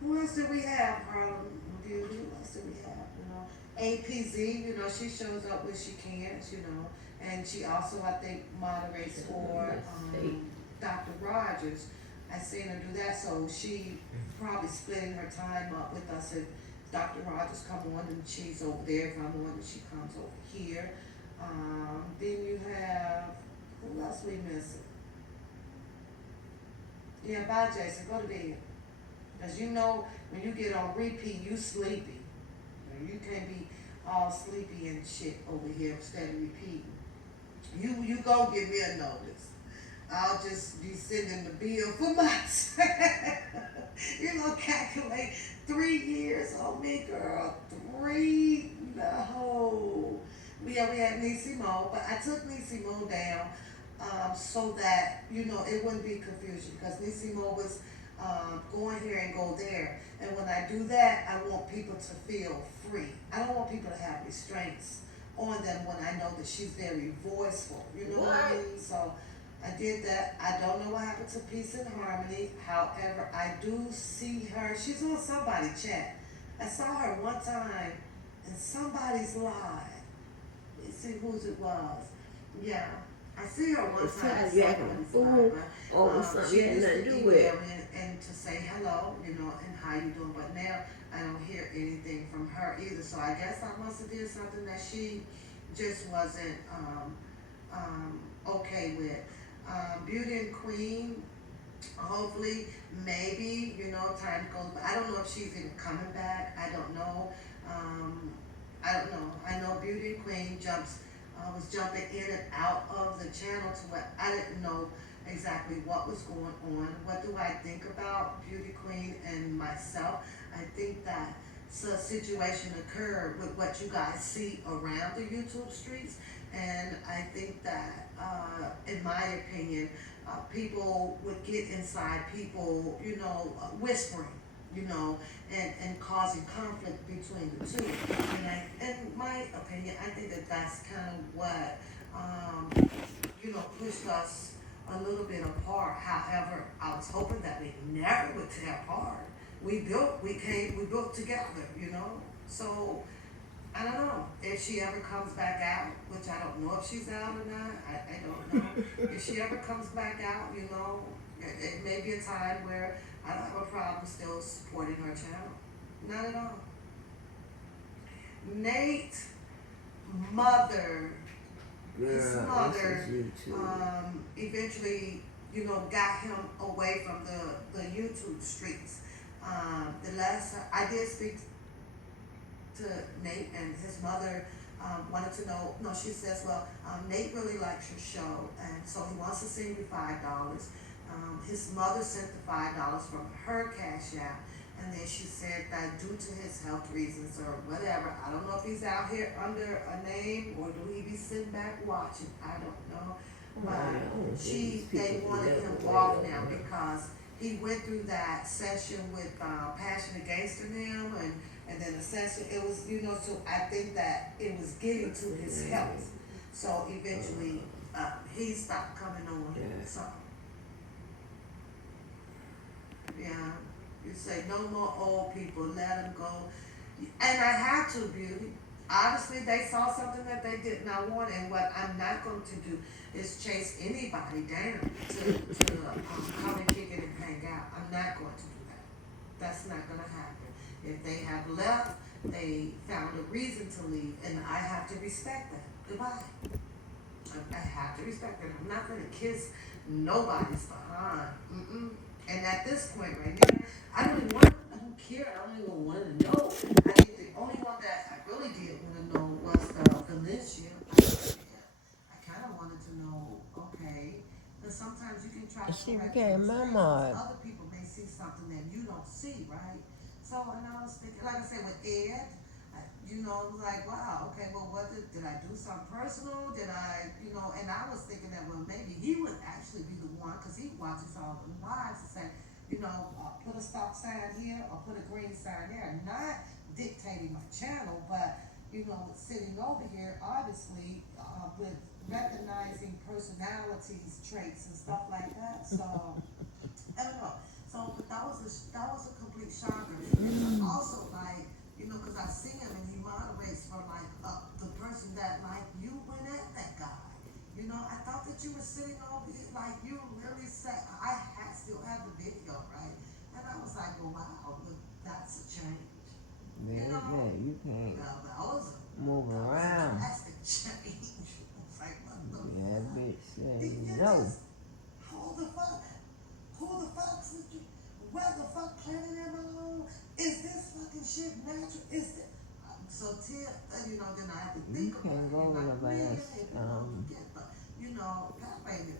Who else did we have, Harlem Beauty? Who else did we have, you know? APZ, you know, she shows up when she can, you know. And she also, I think, moderates for Dr. Rogers. I seen her do that, so she probably splitting her time up with us Dr. Rogers come on and she's over there. If I'm on, then she comes over here. Then you have, who else we missing? Yeah, bye Jason, go to bed. Cause you know when you get on repeat, you sleepy. You can't be all sleepy and shit over here instead of repeating. You go give me a notice. I'll just be sending the bill for months. You know, calculate 3 years on me, girl. 3, no. Yeah, we had Nisimo, but I took Nisimo down so that, you know, it wouldn't be confusion because Nisimo was going here and go there. And when I do that, I want people to feel free. I don't want people to have restraints on them when I know that she's very voiceful. You know what I mean? So I did that. I don't know what happened to Peace and Harmony. However, I do see her. She's on somebody's chat. I saw her one time in somebody's live. Let's see whose it was. Yeah. I see her one time. You acting a fool over something you had nothing to do with. And to say hello, you know, and how you doing. But now I don't hear anything from her either. So I guess I must have did something that she just wasn't okay with. Beauty and Queen, hopefully, maybe, you know, time goes by. I don't know if she's even coming back. I don't know. I don't know. I know Beauty and Queen was jumping in and out of the channel to what I didn't know exactly what was going on. What do I think about Beauty Queen and myself? I think that a situation occurred with what you guys see around the YouTube streets, and I think that, in my opinion, people would get inside people, you know, whispering, you know, and causing conflict between the two. And in my opinion, I think that that's kind of what, you know, pushed us a little bit apart. However, I was hoping that we never would tear apart. We built together, you know. So I don't know if she ever comes back out, which I don't know if she's out or not. I don't know. If she ever comes back out, you know, it may be a time where I don't have a problem still supporting her channel. Not at all. Nate's mother, his mother, eventually, you know, got him away from the YouTube streets. The last time I did speak to Nate, and his mother wanted to know, no, she says, well, Nate really likes your show, and so he wants to send you $5. His mother sent the $5 from her cash app, and then she said that due to his health reasons or whatever, I don't know if he's out here under a name or do he be sitting back watching, I don't know. But they wanted him off now because he went through that session with Passion Against him, and then the session, it was, you know, so I think that it was getting to his health. So eventually, he stopped coming on. So, yeah, you say no more old people, let them go. And I had to, Beauty. Obviously, they saw something that they did not want, and what I'm not going to do is chase anybody down to come and kick it and hang out. I'm not going to do that. That's not going to happen. If they have left, they found a reason to leave, and I have to respect that. Goodbye. I have to respect that. I'm not going to kiss nobody's behind. And at this point right now, I don't care. I don't even want to know. I think the only one that I really did want to know was Valencia. I kind of wanted to know, okay, because sometimes you can try to correct other people may see something that you don't see, right? So, and I was thinking, like I said, with Ed, you know, like, wow, okay, well, what did I do something personal? Did I, you know, and I was thinking that, well, maybe he would actually be the one, because he watches all the lives and say, you know, put a stop sign here or put a green sign there. Not dictating my channel, but, you know, sitting over here, obviously, with recognizing personalities, traits, and stuff like that. So, I don't know. So, but that was a complete shocker. And also, like, you know, because I see him and he moderates for, like, the person that, like, you went at that guy. You know, I thought that you were sitting over here, like, you really said, still have the video, right? And I was like, well, wow, that's a change. Yeah. can't That was move a around. drastic change. It's like, what the Yeah, fuck? bitch You said no. just, who the fuck? Who the fuck? Where the fuck planet am I on? Is this fucking shit natural? Is it? So till then I have to think about it. You can't go with a Like, ass. forget, but that made me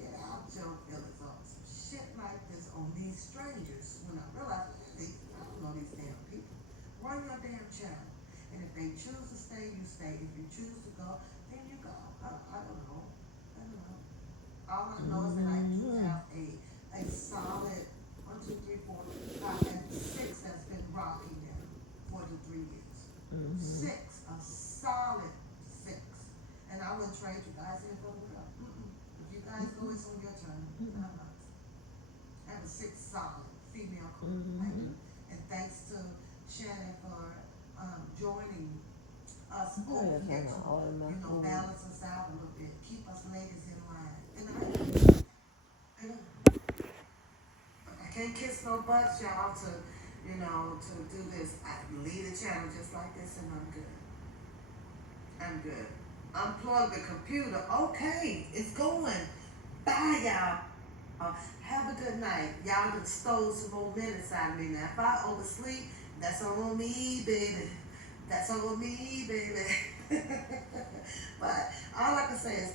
get out your feelings on some shit like this on these strangers. When I realized, I don't know these damn people. Run your damn channel, and if they choose to stay, you stay. If you choose to go, then you go. I don't know. All I know is that I do have a solid 1, 2, 3, 4, 5, and 6 that's been rocking now for the 3 years. 6, a solid 6. And I wouldn't trade you guys in for the world. If you guys go, it's on your turn. I'm not. I have a 6 solid female crew. And thanks to Shannon for joining us over here to balance us out a little bit, keep us ladies in line. And I can't kiss no butts, y'all, to do this. I lead a channel just like this, and I'm good. Unplug the computer. Okay, it's going. Bye, y'all. Have a good night. Y'all done stole some more minutes out of me now. If I oversleep, that's on me, baby. That's on me, baby. But all I can say is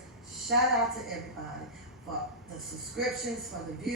shout out to everybody for the subscriptions, for the views.